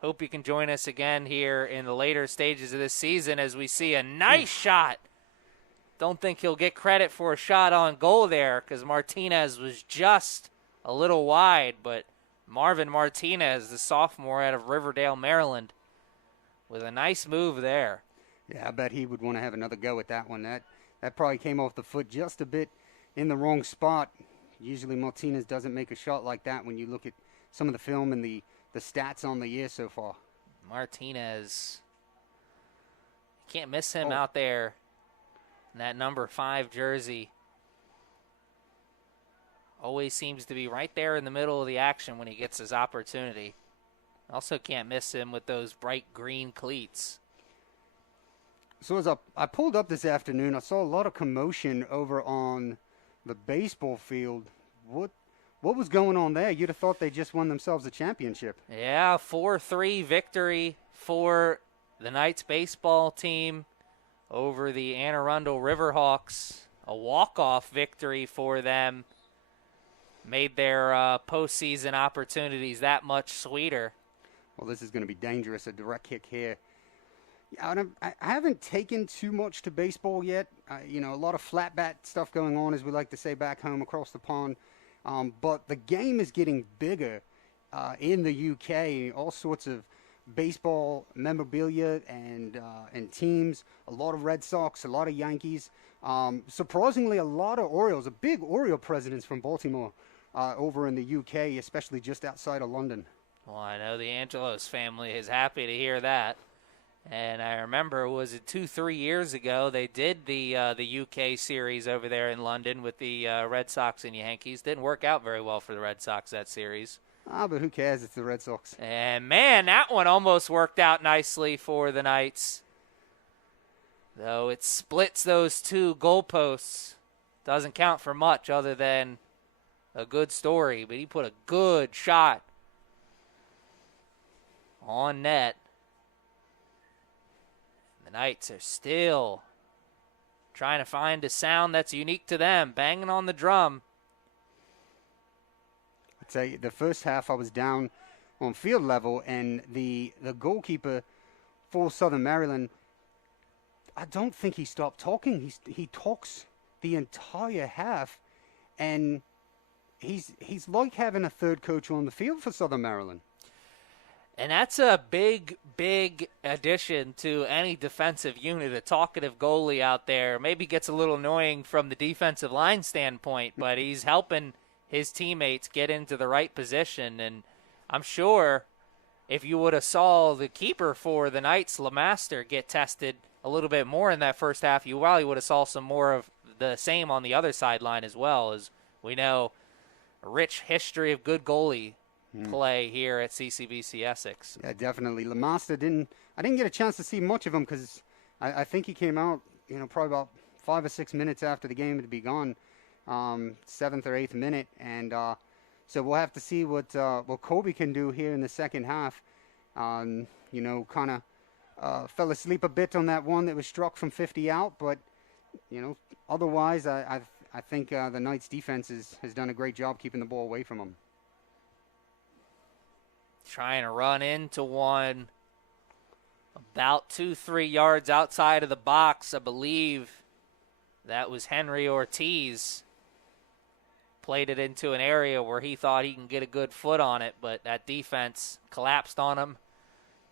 Hope you can join us again here in the later stages of this season as we see a nice shot. Don't think he'll get credit for a shot on goal there because Martinez was just a little wide, but Marvin Martinez, the sophomore out of Riverdale, Maryland, with a nice move there. Yeah, I bet he would want to have another go at that one. That probably came off the foot just a bit in the wrong spot. Usually Martinez doesn't make a shot like that when you look at some of the film and the stats on the year so far. Martinez, can't miss him out there in that number 5 jersey. Always seems to be right there in the middle of the action when he gets his opportunity. Also can't miss him with those bright green cleats. So as I pulled up this afternoon, I saw a lot of commotion over on the baseball field. What was going on there? You'd have thought they just won themselves a championship. Yeah, 4-3 victory for the Knights baseball team over the Anne Arundel Riverhawks. A walk-off victory for them. Made their postseason opportunities that much sweeter. Well, this is going to be dangerous, a direct kick here. I haven't taken too much to baseball yet. A lot of flat bat stuff going on, as we like to say back home across the pond. But the game is getting bigger in the UK. All sorts of baseball memorabilia and teams. A lot of Red Sox, a lot of Yankees. Surprisingly, a lot of Orioles. A big Oriole presence from Baltimore over in the UK, especially just outside of London. Well, I know the Angelos family is happy to hear that. And I remember, was it 2-3 years ago, they did the UK series over there in London with the Red Sox and Yankees. Didn't work out very well for the Red Sox, that series. But who cares? It's the Red Sox. And, man, that one almost worked out nicely for the Knights. Though it splits those two goalposts. Doesn't count for much other than a good story. But he put a good shot on net. The Knights are still trying to find a sound that's unique to them, banging on the drum. I'd say the first half I was down on field level, and the goalkeeper for Southern Maryland, I don't think he stopped talking. He talks the entire half, and he's like having a third coach on the field for Southern Maryland. And that's a big, big addition to any defensive unit. A talkative goalie out there maybe gets a little annoying from the defensive line standpoint, but he's helping his teammates get into the right position. And I'm sure if you would have saw the keeper for the Knights, LeMaster, get tested a little bit more in that first half, you probably would have saw some more of the same on the other sideline as well. As we know, a rich history of good goalie play here at CCBC Essex. Yeah, definitely. LeMaster I didn't get a chance to see much of him because I think he came out, probably about 5 or 6 minutes after the game had begun, 7th or 8th minute, and so we'll have to see what Kobe can do here in the second half. Kind of fell asleep a bit on that one that was struck from 50 out, but otherwise I think the Knights defense has done a great job keeping the ball away from them. Trying to run into one. About 2-3 yards outside of the box, I believe that was Henry Ortiz. Played it into an area where he thought he can get a good foot on it, but that defense collapsed on him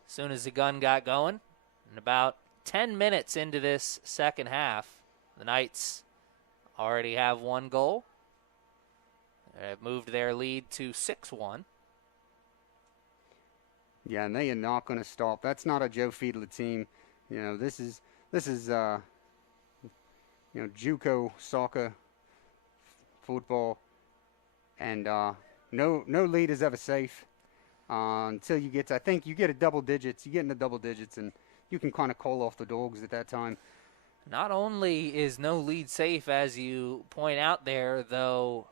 as soon as the gun got going. And about 10 minutes into this second half, the Knights already have one goal. They've moved their lead to 6-1. Yeah, and they are not going to stop. That's not a Joe Fiedler team. You know, this is JUCO soccer, football, and no lead is ever safe until you get to, I think you get a double digits. You get into double digits, and you can kind of call off the dogs at that time. Not only is no lead safe, as you point out there, though,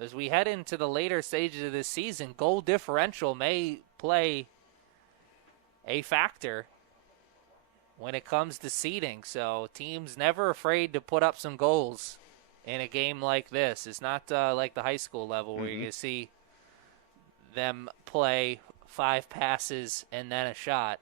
as we head into the later stages of this season, goal differential may play a factor when it comes to seeding. So teams never afraid to put up some goals in a game like this. It's not like the high school level where you see them play 5 passes and then a shot.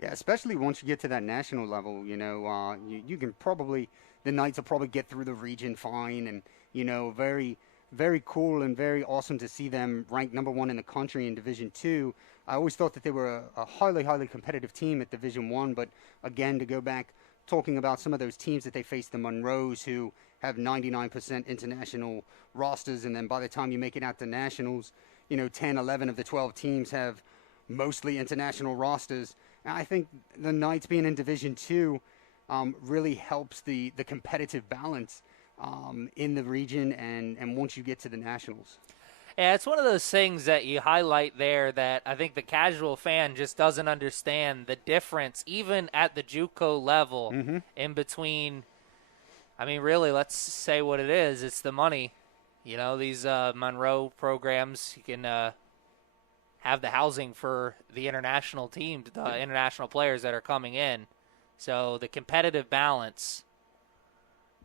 Yeah, especially once you get to that national level, you know, you can probably, the Knights will probably get through the region fine, and, you know, very, very cool and very awesome to see them ranked number 1 in the country in Division II. I always thought that they were a highly, highly competitive team at Division I, but again, to go back, talking about some of those teams that they faced, the Monroes, who have 99% international rosters, and then by the time you make it out to nationals, you know, 10, 11 of the 12 teams have mostly international rosters. And I think the Knights being in Division II really helps the competitive balance in the region and once you get to the nationals. Yeah, it's one of those things that you highlight there that I think the casual fan just doesn't understand the difference, even at the JUCO level, in between. I mean, really, let's say what it is. It's the money. You know, these Monroe programs, you can have the housing for the international team, the international players that are coming in. So the competitive balance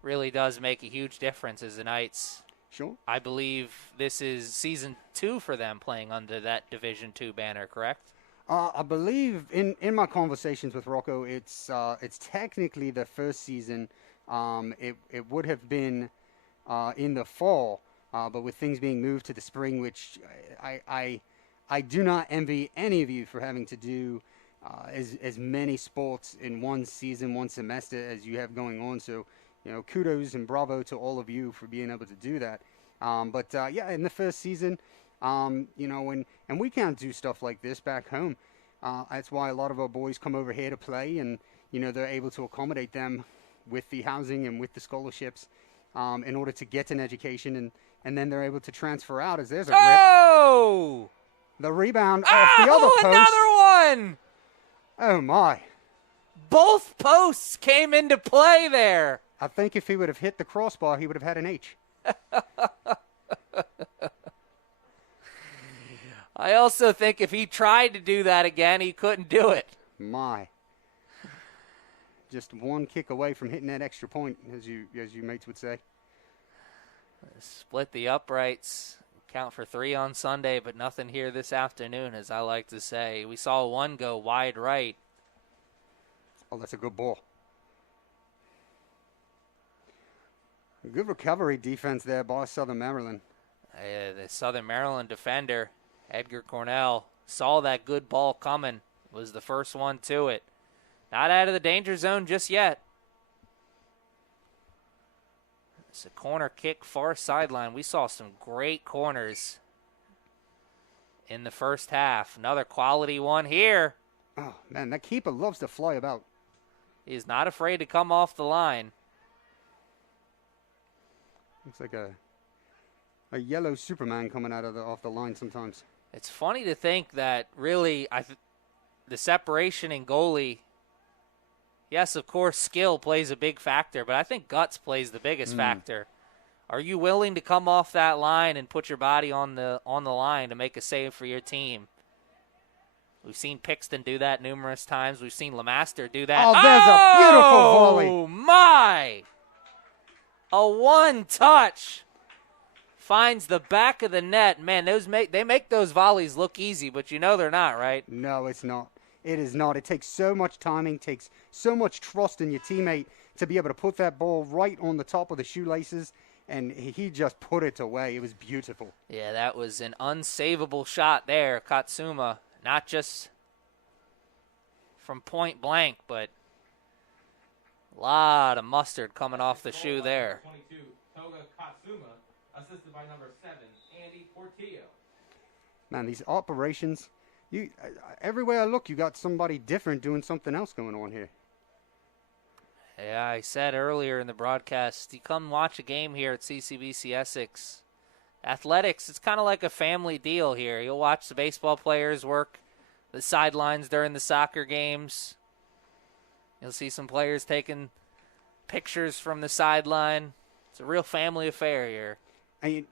really does make a huge difference as the Knights. Sure. I believe this is season 2 for them playing under that Division II banner, correct? I believe in my conversations with Rocco, it's technically the first season. It would have been in the fall, but with things being moved to the spring, which I do not envy any of you for having to do as many sports in one season, one semester as you have going on. So, you know, kudos and bravo to all of you for being able to do that. But yeah, in the first season, you know, and we can't do stuff like this back home. That's why a lot of our boys come over here to play, and, you know, they're able to accommodate them with the housing and with the scholarships in order to get an education, and then they're able to transfer out as there's a grip. The rebound off the other post. Another one! Oh, my. Both posts came into play there. I think if he would have hit the crossbar, he would have had an H. I also think if he tried to do that again, he couldn't do it. My. Just one kick away from hitting that extra point, as you mates would say. Split the uprights. Count for 3 on Sunday, but nothing here this afternoon, as I like to say. We saw one go wide right. Oh, that's a good ball. Good recovery defense there by Southern Maryland. The Southern Maryland defender, Edgar Cornell, saw that good ball coming, was the first one to it. Not out of the danger zone just yet. It's a corner kick, far sideline. We saw some great corners in the first half. Another quality one here. Oh, man, that keeper loves to fly about. He's not afraid to come off the line. Looks like a yellow Superman coming out of off the line sometimes. It's funny to think that really the separation in goalie, yes, of course, skill plays a big factor, but I think guts plays the biggest factor. Are you willing to come off that line and put your body on the line to make a save for your team? We've seen Pixton do that numerous times. We've seen LeMaster do that. Oh, there's a beautiful volley. Oh, my. A one-touch. Finds the back of the net. Man, they make those volleys look easy, but you know they're not, right? No, it's not. It is not. It takes so much timing, takes so much trust in your teammate to be able to put that ball right on the top of the shoelaces, and he just put it away. It was beautiful. Yeah, that was an unsavable shot there, Katsuma. Not just from point blank, but a lot of mustard coming off the shoe there. 22, Toga Katsuma, assisted by number 7, Andy Portillo. Man, these operations, everywhere I look, you got somebody different doing something else going on here. Yeah, I said earlier in the broadcast, you come watch a game here at CCBC Essex. Athletics, it's kind of like a family deal here. You'll watch the baseball players work the sidelines during the soccer games. You'll see some players taking pictures from the sideline. It's a real family affair here. And,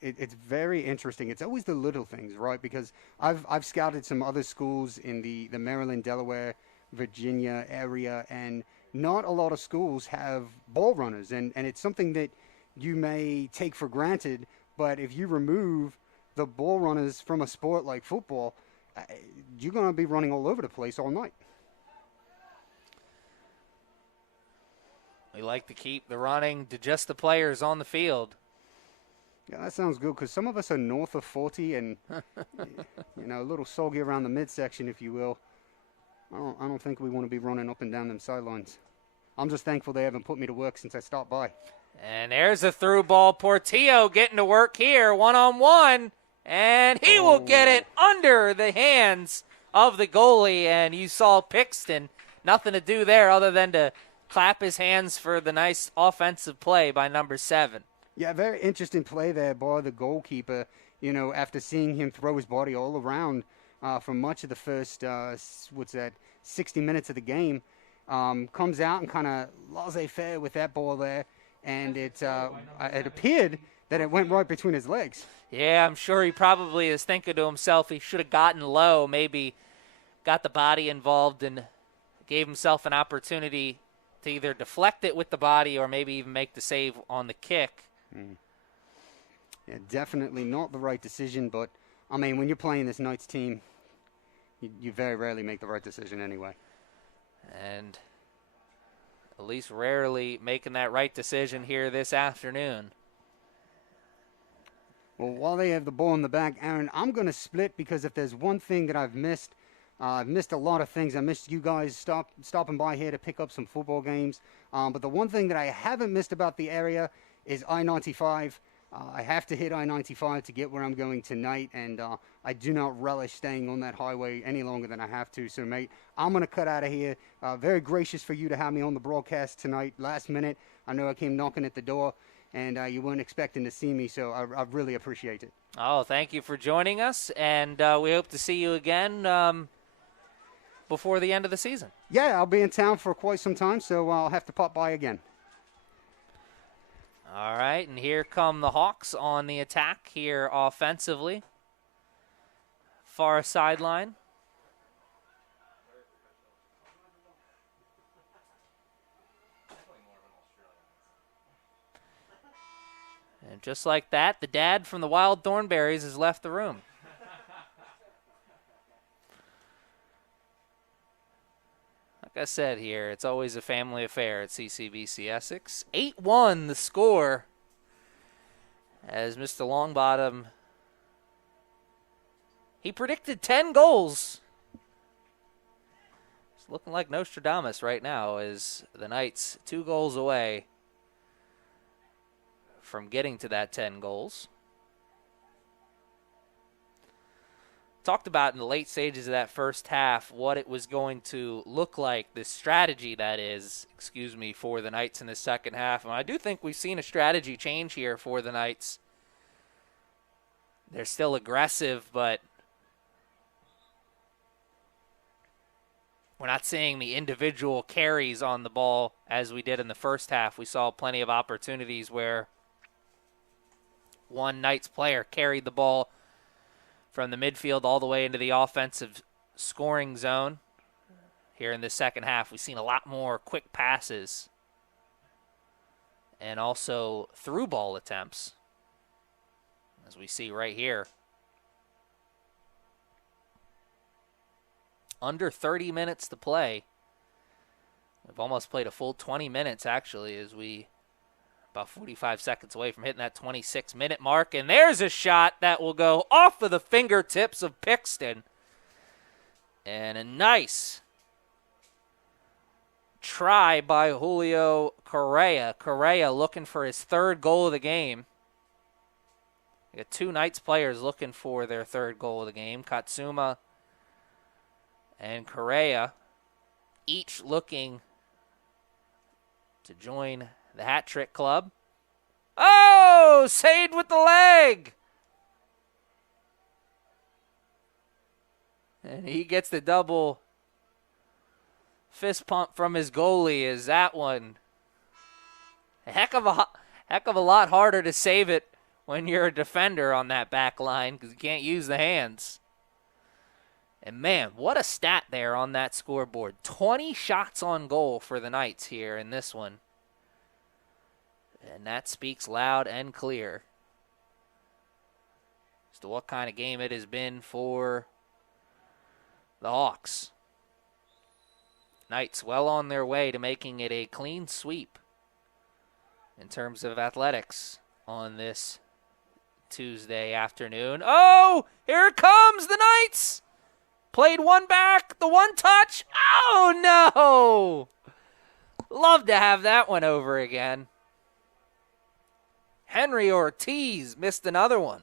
it's very interesting. It's always the little things, right? Because I've scouted some other schools in the Maryland, Delaware, Virginia area, and not a lot of schools have ball runners. And it's something that you may take for granted, but if you remove the ball runners from a sport like football, you're going to be running all over the place all night. We like to keep the running to just the players on the field. Yeah, that sounds good, because some of us are north of 40 and, a little soggy around the midsection, if you will. I don't think we want to be running up and down them sidelines. I'm just thankful they haven't put me to work since I stopped by. And there's a through ball. Portillo getting to work here, one-on-one, and he will get it under the hands of the goalie. And you saw Pixton, nothing to do there other than to clap his hands for the nice offensive play by number 7. Yeah, very interesting play there by the goalkeeper, after seeing him throw his body all around for much of the first, 60 minutes of the game. Comes out and kind of laissez-faire with that ball there, and it appeared that it went right between his legs. Yeah, I'm sure he probably is thinking to himself he should have gotten low, maybe got the body involved and gave himself an opportunity to either deflect it with the body or maybe even make the save on the kick. Yeah, definitely not the right decision, but, when you're playing this Knights team, you very rarely make the right decision anyway. And at least rarely making that right decision here this afternoon. Well, while they have the ball in the back, Aaron, I'm going to split, because if there's one thing that I've missed a lot of things. I missed you guys stopping by here to pick up some football games. But the one thing that I haven't missed about the area is I-95. I have to hit I-95 to get where I'm going tonight, and I do not relish staying on that highway any longer than I have to. So, mate, I'm going to cut out of here. Very gracious for you to have me on the broadcast tonight, last minute. I know I came knocking at the door, and you weren't expecting to see me, so I really appreciate it. Oh, thank you for joining us, and we hope to see you again before the end of the season. Yeah, I'll be in town for quite some time, so I'll have to pop by again. All right, and here come the Hawks on the attack here offensively. Far sideline. And just like that, the dad from the Wild Thornberries has left the room. Like I said here, it's always a family affair at CCBC Essex. 8-1 the score as Mr. Longbottom, he predicted 10 goals. It's looking like Nostradamus right now as the Knights 2 goals away from getting to that 10 goals. Talked about in the late stages of that first half what it was going to look like, this strategy that is, for the Knights in the second half. And I do think we've seen a strategy change here for the Knights. They're still aggressive, but we're not seeing the individual carries on the ball as we did in the first half. We saw plenty of opportunities where one Knights player carried the ball from the midfield all the way into the offensive scoring zone. Here in the second half, we've seen a lot more quick passes and also through ball attempts, as we see right here. Under 30 minutes to play. We've almost played a full 20 minutes, actually, as we about 45 seconds away from hitting that 26-minute mark. And there's a shot that will go off of the fingertips of Pixton. And a nice try by Julio Correa. Correa looking for his third goal of the game. We got two Knights players looking for their third goal of the game. Katsuma and Correa, each looking to join the hat trick club. Oh, saved with the leg. And he gets the double fist pump from his goalie. Is that one a heck of a lot harder to save it when you're a defender on that back line because you can't use the hands. And man, what a stat there on that scoreboard. 20 shots on goal for the Knights here in this one. And that speaks loud and clear as to what kind of game it has been for the Hawks. Knights well on their way to making it a clean sweep in terms of athletics on this Tuesday afternoon. Oh, here it comes, the Knights! Played one back, the one touch. Oh, no! Love to have that one over again. Henry Ortiz missed another one.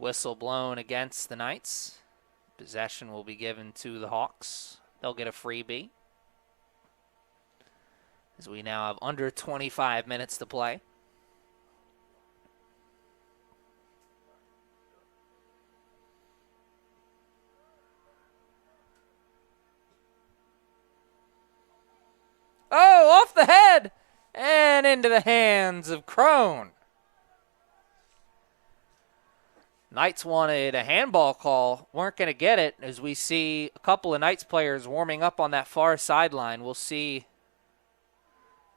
Whistle blown against the Knights. Possession will be given to the Hawks. They'll get a freebie, as we now have under 25 minutes to play. Oh, off the head and into the hands of Crone. Knights wanted a handball call, weren't going to get it, as we see a couple of Knights players warming up on that far sideline. We'll see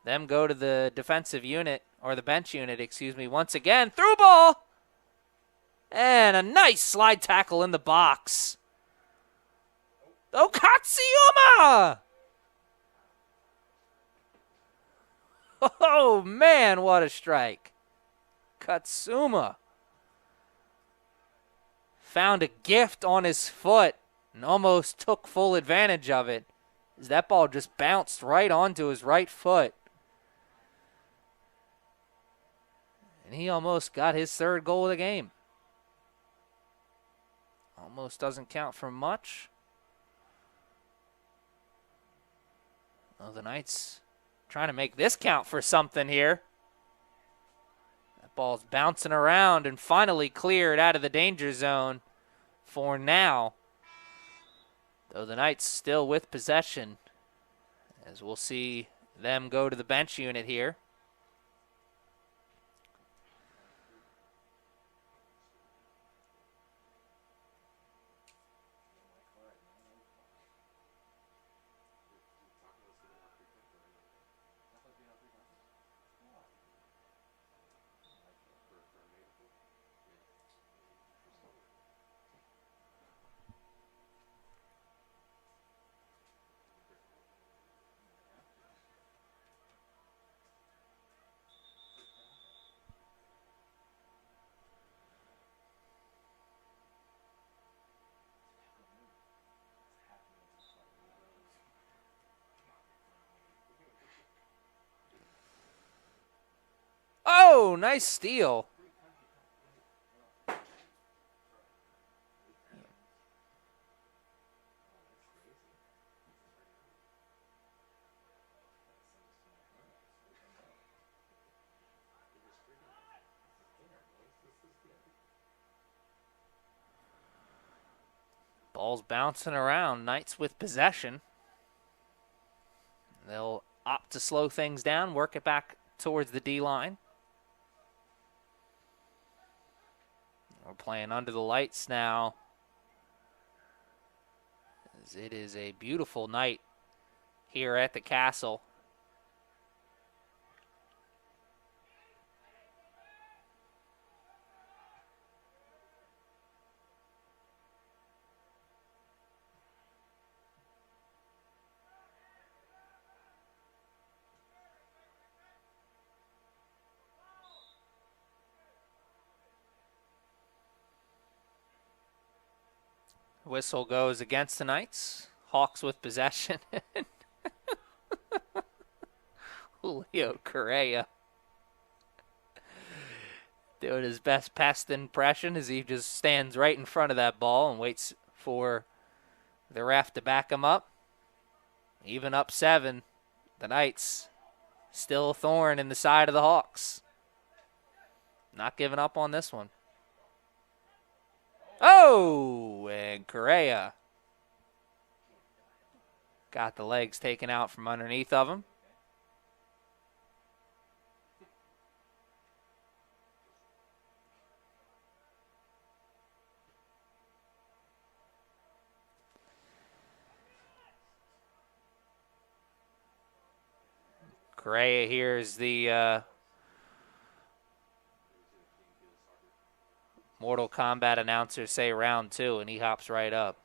them go to the defensive unit, or the bench unit, excuse me, once again. Through ball! And a nice slide tackle in the box. Oh, Katsuyama! Oh, man, what a strike. Katsuma found a gift on his foot and almost took full advantage of it, as that ball just bounced right onto his right foot. And he almost got his third goal of the game. Almost doesn't count for much. Well, the Knights trying to make this count for something here. That ball's bouncing around and finally cleared out of the danger zone for now. Though the Knights still with possession, as we'll see them go to the bench unit here. Oh, nice steal. Ball's bouncing around. Knights with possession. They'll opt to slow things down, work it back towards the D-line. We're playing under the lights now, as it is a beautiful night here at the castle. Whistle goes against the Knights. Hawks with possession. Julio Correa doing his best pest impression as he just stands right in front of that ball and waits for the ref to back him up. Even up 7, the Knights still a thorn in the side of the Hawks. Not giving up on this one. Oh, and Correa got the legs taken out from underneath of him. Correa hears the Mortal Kombat announcer say round 2, and he hops right up.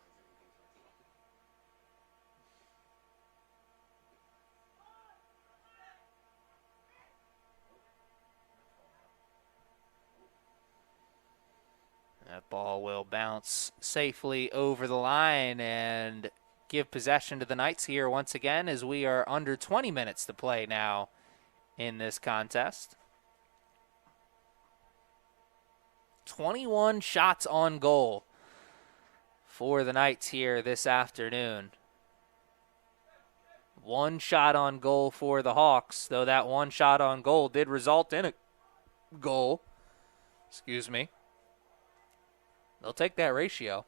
That ball will bounce safely over the line and give possession to the Knights here once again, as we are under 20 minutes to play now in this contest. 21 shots on goal for the Knights here this afternoon. 1 shot on goal for the Hawks, though that 1 shot on goal did result in a goal. Excuse me. They'll take that ratio.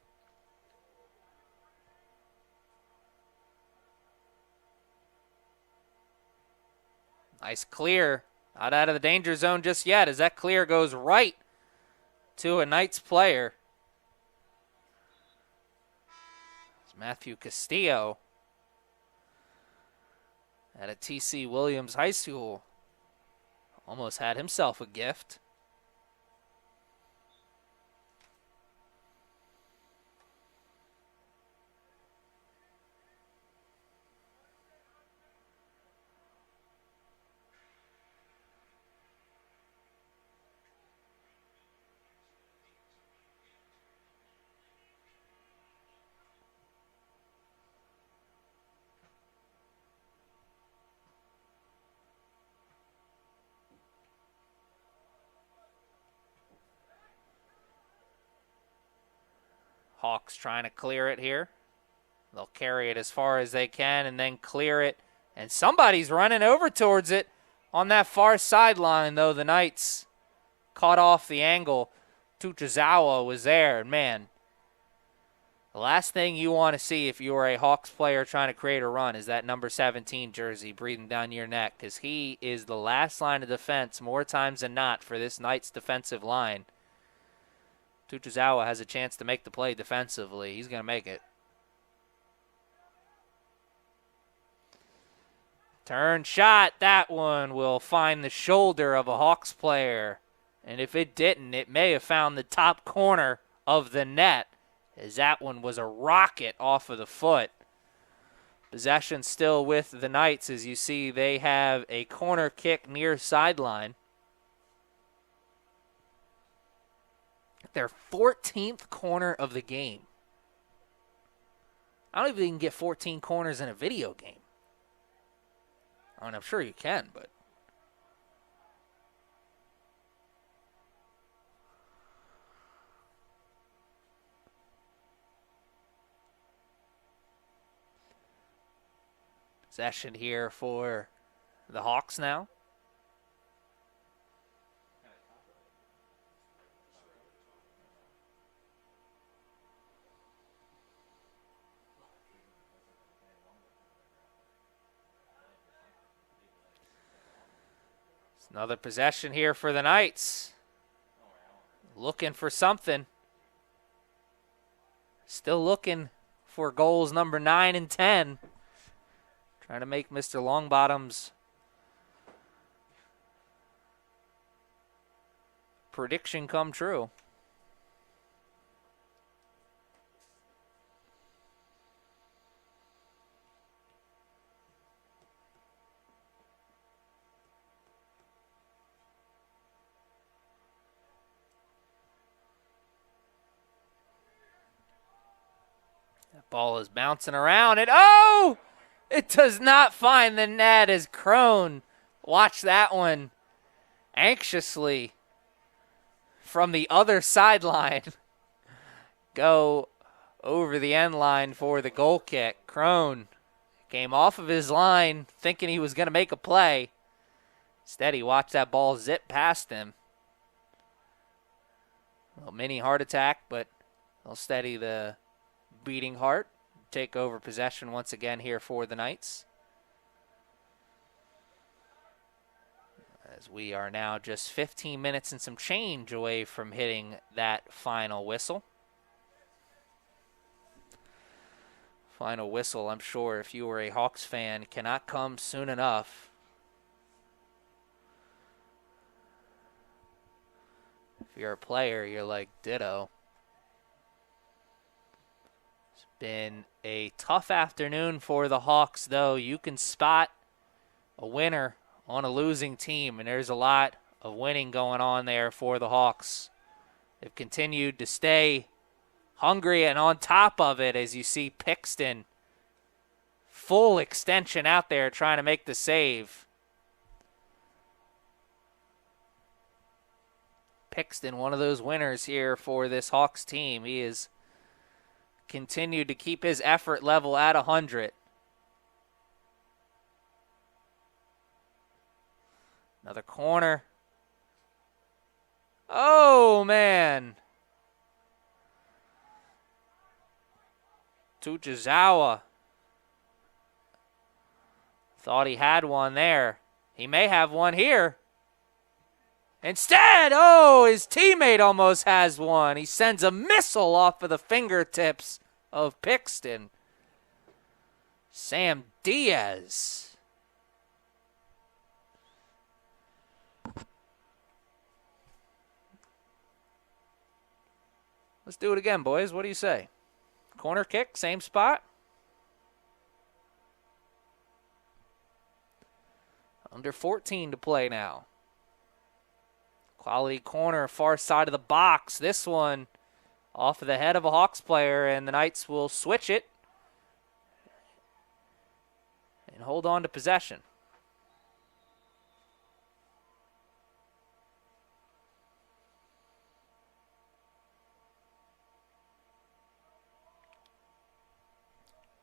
Nice clear. Not out of the danger zone just yet, as that clear goes right to a Knights player. It's Matthew Castillo at a T.C. Williams High School. Almost had himself a gift. Hawks trying to clear it here. They'll carry it as far as they can and then clear it. And somebody's running over towards it on that far sideline, though. The Knights caught off the angle. Tuchazawa was there. And, man, the last thing you want to see if you are a Hawks player trying to create a run is that number 17 jersey breathing down your neck, because he is the last line of defense more times than not for this Knights defensive line. Tuchazawa has a chance to make the play defensively. He's going to make it. Turn shot. That one will find the shoulder of a Hawks player. And if it didn't, it may have found the top corner of the net, as that one was a rocket off of the foot. Possession still with the Knights, as you see they have a corner kick near sideline. Their 14th corner of the game. I don't even think you can get 14 corners in a video game. I mean, I'm sure you can, but possession here for the Hawks now. Another possession here for the Knights. Looking for something. Still looking for goals number 9 and 10. Trying to make Mr. Longbottom's prediction come true. That ball is bouncing around, and oh! It does not find the net as Crone. Watch that one anxiously from the other sideline go over the end line for the goal kick. Crone came off of his line thinking he was going to make a play. Instead, he watched that ball zip past him. A little mini heart attack, but he'll steady the beating heart. Take over possession once again here for the Knights. As we are now just 15 minutes and some change away from hitting that final whistle. Final whistle, I'm sure, if you were a Hawks fan, cannot come soon enough. If you're a player, you're like, ditto. Been a tough afternoon for the Hawks, though. You can spot a winner on a losing team, and there's a lot of winning going on there for the Hawks. They've continued to stay hungry and on top of it, as you see Pixton full extension out there trying to make the save. Pixton, one of those winners here for this Hawks team. He is continued to keep his effort level at 100. Another corner. Oh, man. Tujizawa thought he had one there. He may have one here. Instead, oh, his teammate almost has one. He sends a missile off of the fingertips of Pixton. Sam Diaz. Let's do it again, boys. What do you say? Corner kick, same spot. Under 14 to play now. Quality corner, far side of the box. This one off of the head of a Hawks player, and the Knights will switch it and hold on to possession.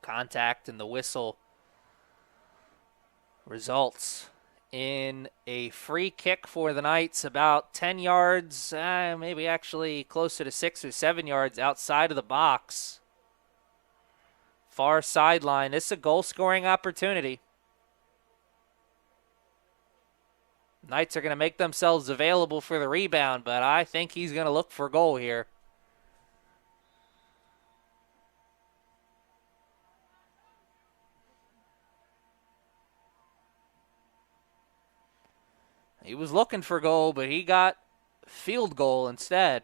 Contact and the whistle results in a free kick for the Knights about 10 yards, maybe actually closer to 6 or 7 yards outside of the box. Far sideline. This is a goal-scoring opportunity. Knights are going to make themselves available for the rebound, but I think he's going to look for a goal here. He was looking for goal, but he got field goal instead.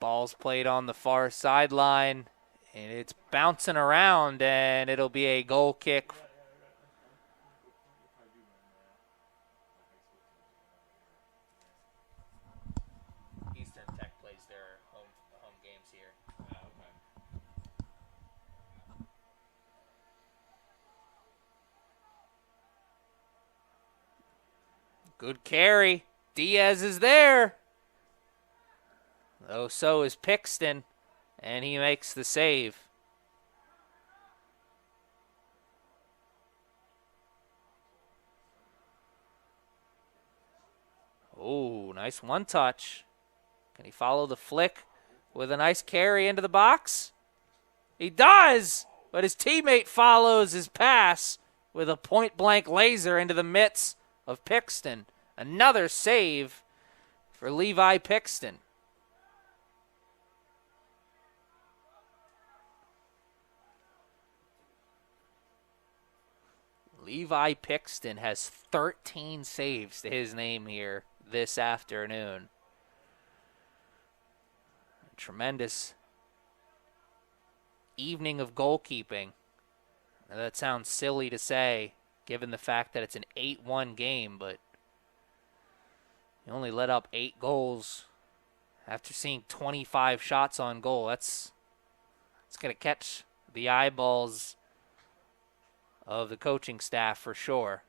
Ball's played on the far sideline, and it's bouncing around, and it'll be a goal kick. Good carry. Diaz is there. Oh, so is Pixton, and he makes the save. Oh, nice one touch. Can he follow the flick with a nice carry into the box? He does, but his teammate follows his pass with a point-blank laser into the mitts of Pixton. Another save for Levi Pixton. Levi Pixton has 13 saves to his name here this afternoon. A tremendous evening of goalkeeping. Now, that sounds silly to say, given the fact that it's an 8-1 game, but he only let up 8 goals after seeing 25 shots on goal. It's going to catch the eyeballs of the coaching staff for sure.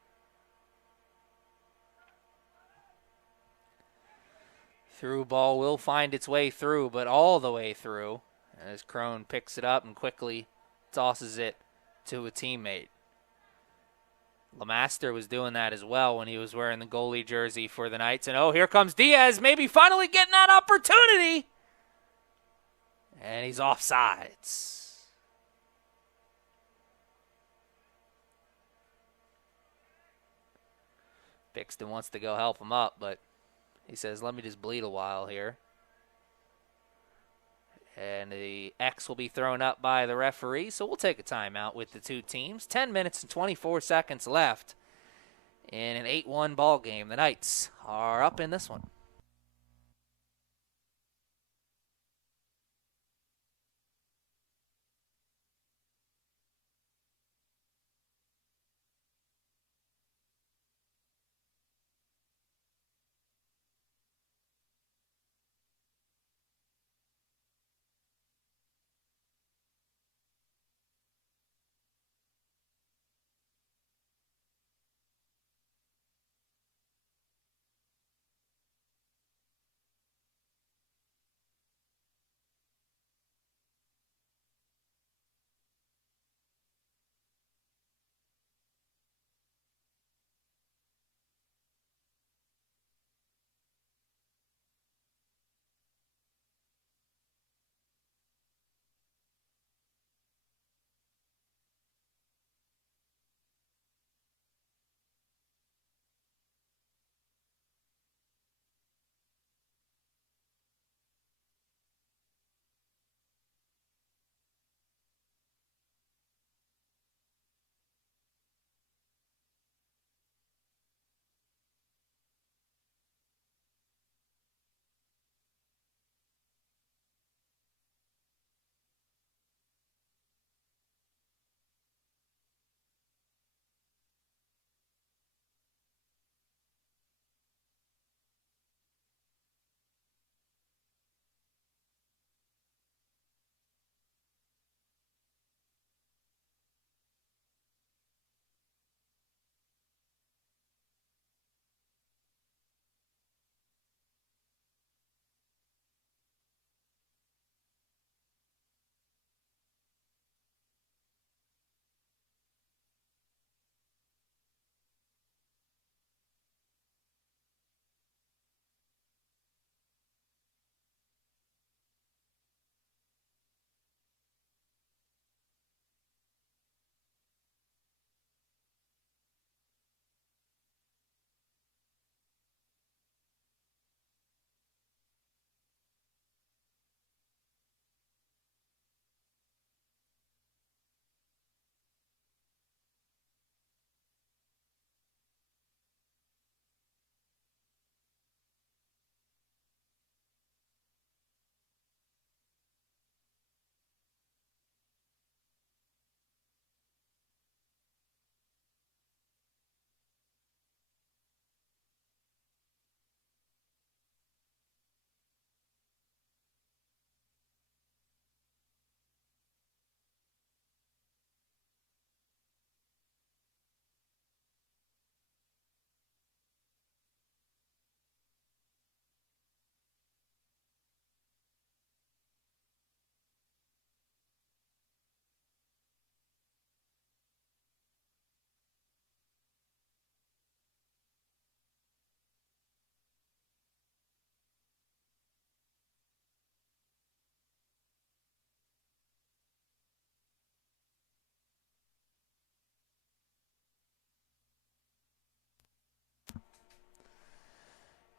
Through ball will find its way through, but all the way through, as Crone picks it up and quickly tosses it to a teammate. Lemaster was doing that as well when he was wearing the goalie jersey for the Knights. And oh, here comes Diaz, maybe finally getting that opportunity. And he's offsides. Pixton wants to go help him up, but he says, let me just bleed a while here. And the X will be thrown up by the referee, so we'll take a timeout with the two teams. 10 minutes and 24 seconds left in an 8-1 ball game. The Knights are up in this one.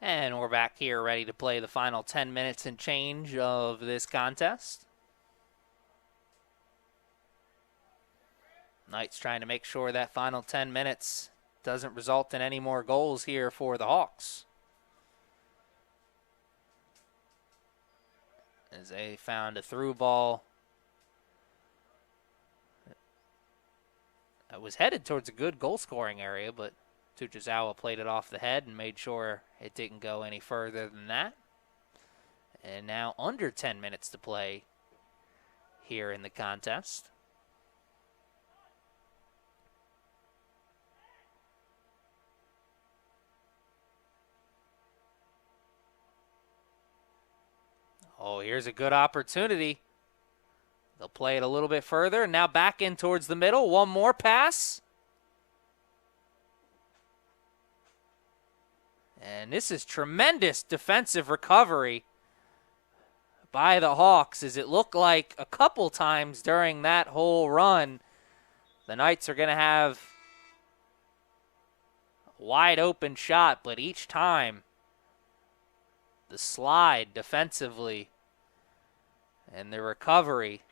And we're back here ready to play the final 10 minutes and change of this contest. Knights trying to make sure that final 10 minutes doesn't result in any more goals here for the Hawks, as they found a through ball that was headed towards a good goal-scoring area, but Tuchizawa played it off the head and made sure it didn't go any further than that. And now under 10 minutes to play here in the contest. Oh, here's a good opportunity. They'll play it a little bit further. And now back in towards the middle. One more pass. And this is tremendous defensive recovery by the Hawks, as it looked like a couple times during that whole run the Knights are going to have a wide open shot, but each time the slide defensively and the recovery,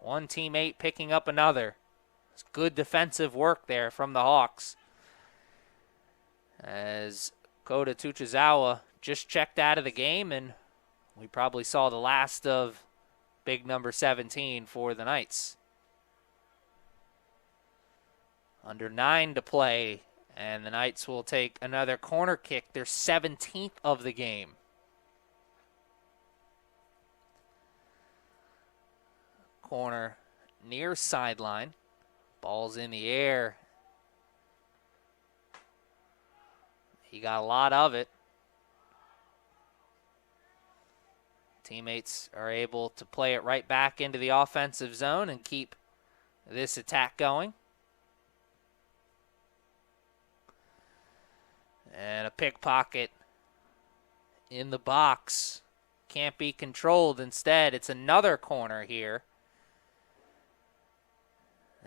one teammate picking up another. It's good defensive work there from the Hawks, as Kota Tuchizawa just checked out of the game, and we probably saw the last of big number 17 for the Knights. Under 9 to play, and the Knights will take another corner kick, their 17th of the game. Corner near sideline. Ball's in the air. He got a lot of it. Teammates are able to play it right back into the offensive zone and keep this attack going. And a pickpocket in the box. Can't be controlled. Instead, it's another corner here.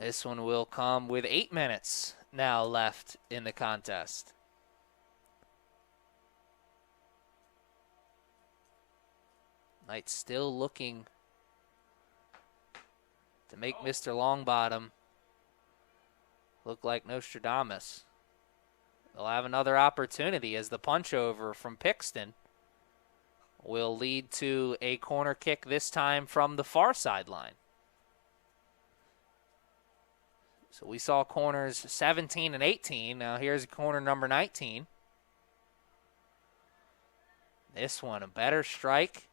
This one will come with 8 minutes now left in the contest. Knights still looking to make Mr. Longbottom look like Nostradamus. They'll have another opportunity, as the punch over from Pixton will lead to a corner kick, this time from the far sideline. So we saw corners 17 and 18. Now here's corner number 19. This one, a better strike.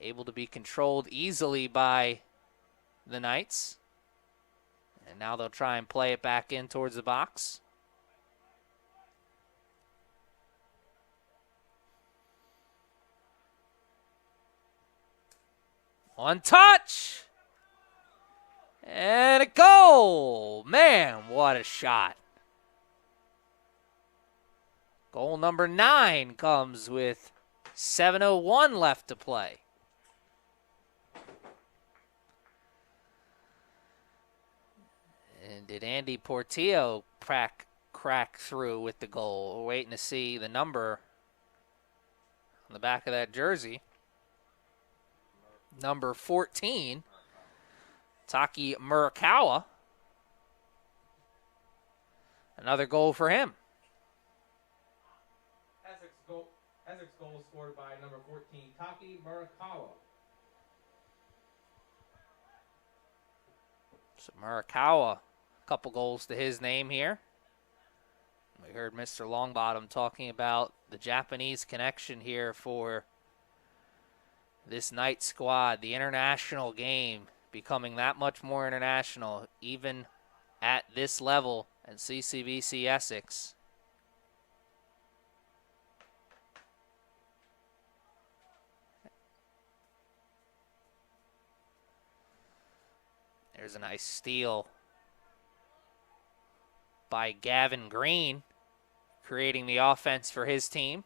Able to be controlled easily by the Knights. And now they'll try and play it back in towards the box. One touch. And a goal. Man, what a shot. Goal number 9 comes with 7:01 left to play. And did Andy Portillo crack through with the goal? We're waiting to see the number on the back of that jersey. Number 14, Taki Murakawa. Another goal for him. Essex goal scored by number 14, Taki Murakawa. So Murakawa, a couple goals to his name here. We heard Mr. Longbottom talking about the Japanese connection here for this night squad, the international game becoming that much more international, even at this level at CCBC Essex. There's a nice steal by Gavin Green, creating the offense for his team,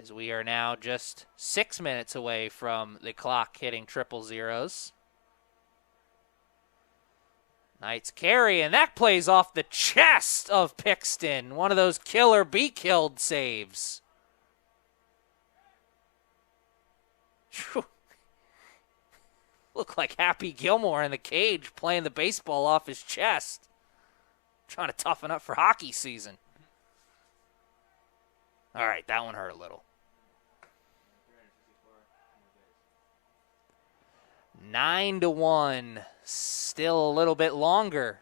as we are now just 6 minutes away from the clock hitting triple zeros. Knights carry, and that plays off the chest of Pixton. One of those kill or be killed saves. Whew. Looked like Happy Gilmore in the cage playing the baseball off his chest. Trying to toughen up for hockey season. All right, that one hurt a little. 9-1. Still a little bit longer.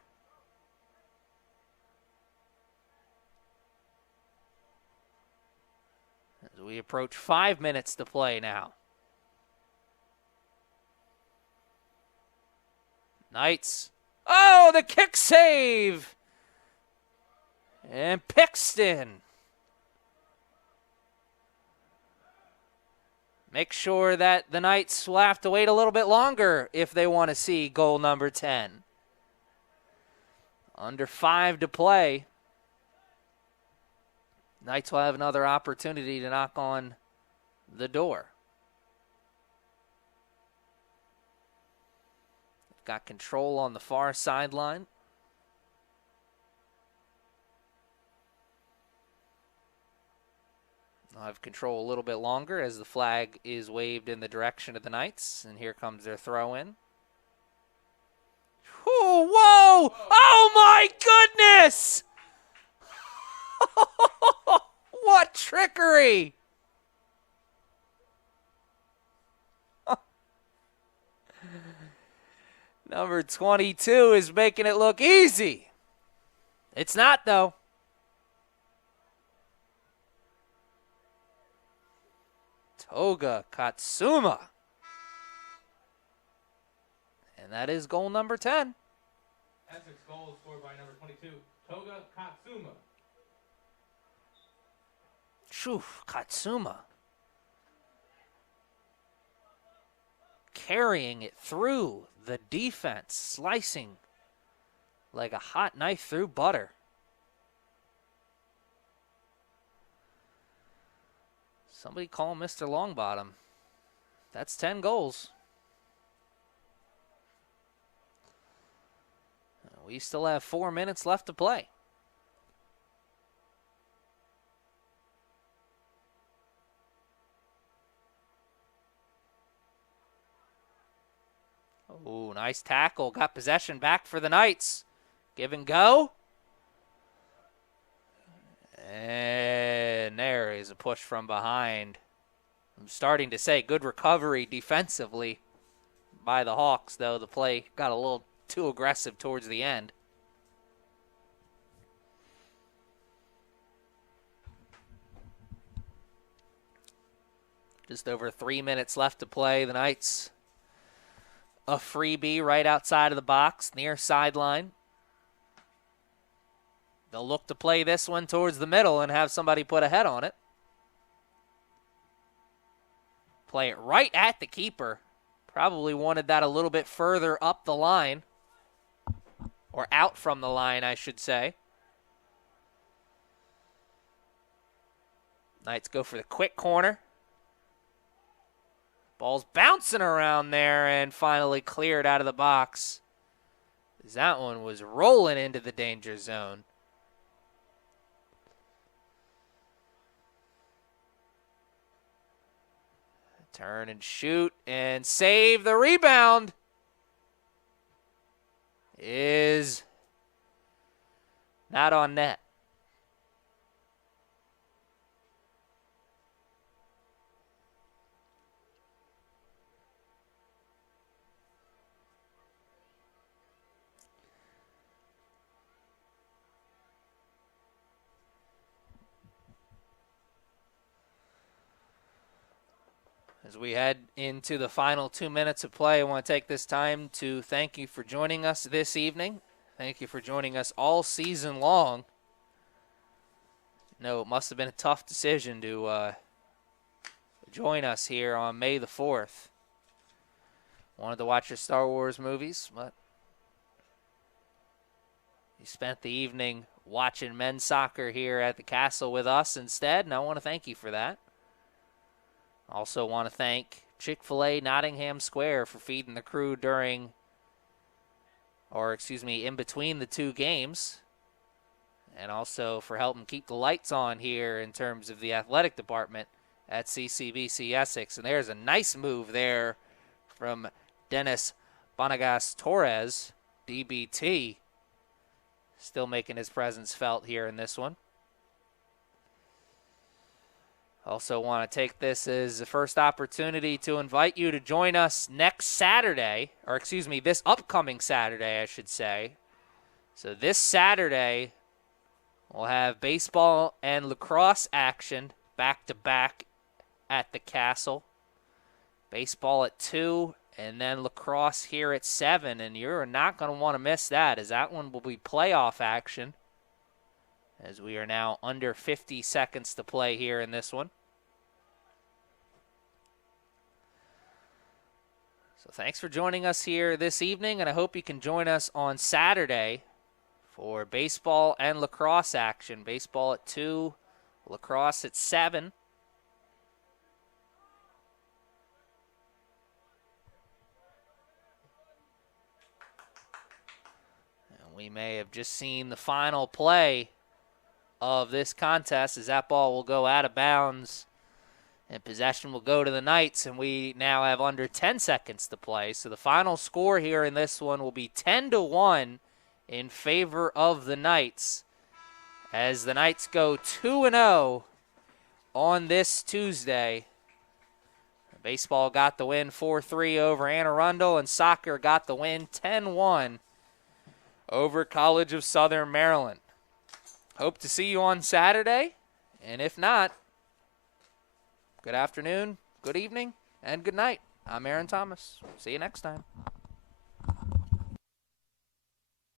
As we approach 5 minutes to play now. Knights. Oh, the kick save! And Pixton. Make sure that the Knights will have to wait a little bit longer if they want to see goal number 10. Under 5 to play. Knights will have another opportunity to knock on the door. Got control on the far sideline. They'll have control a little bit longer as the flag is waved in the direction of the Knights. And here comes their throw in. Ooh, whoa! Oh my goodness! What trickery! Number 22 is making it look easy. It's not, though. Toga Katsuma. And that is goal number 10. Essex goal is scored by number 22, Toga Katsuma. Phew, Katsuma. Carrying it through the defense, slicing like a hot knife through butter. Somebody call Mr. Longbottom. That's 10 goals. We still have 4 minutes left to play. Ooh, nice tackle. Got possession back for the Knights. Give and go. And there is a push from behind. I'm starting to say good recovery defensively by the Hawks, though the play got a little too aggressive towards the end. Just over 3 minutes left to play. The Knights a freebie right outside of the box, near sideline. They'll look to play this one towards the middle and have somebody put a head on it. Play it right at the keeper. Probably wanted that a little bit further up the line. Or out from the line, I should say. Knights go for the quick corner. Ball's bouncing around there and finally cleared out of the box. That one was rolling into the danger zone. Turn and shoot and save. The rebound is not on net. As we head into the final 2 minutes of play, I want to take this time to thank you for joining us this evening. Thank you for joining us all season long. No, it must have been a tough decision to join us here on May the 4th. Wanted to watch your Star Wars movies, but you spent the evening watching men's soccer here at the castle with us instead, and I want to thank you for that. Also want to thank Chick-fil-A Nottingham Square for feeding the crew in between the two games, and also for helping keep the lights on here in terms of the athletic department at CCBC Essex. And there's a nice move there from Dennis Bonagas Torres, DBT, still making his presence felt here in this one. Also want to take this as the first opportunity to invite you to join us next Saturday, this upcoming Saturday, I should say. So this Saturday, we'll have baseball and lacrosse action back-to-back at the Castle. Baseball at 2, and then lacrosse here at 7, and you're not going to want to miss that, as that one will be playoff action, as we are now under 50 seconds to play here in this one. So thanks for joining us here this evening, and I hope you can join us on Saturday for baseball and lacrosse action. Baseball at 2, lacrosse at 7. We may have just seen the final play of this contest, as that ball will go out of bounds and possession will go to the Knights, and we now have under 10 seconds to play. So the final score here in this one will be 10-1 in favor of the Knights, as the Knights go 2-0 on this Tuesday. Baseball got the win 4-3 over Anne Arundel, and soccer got the win 10-1 over College of Southern Maryland. Hope to see you on Saturday, and if not, good afternoon, good evening, and good night. I'm Aaron Thomas. See you next time.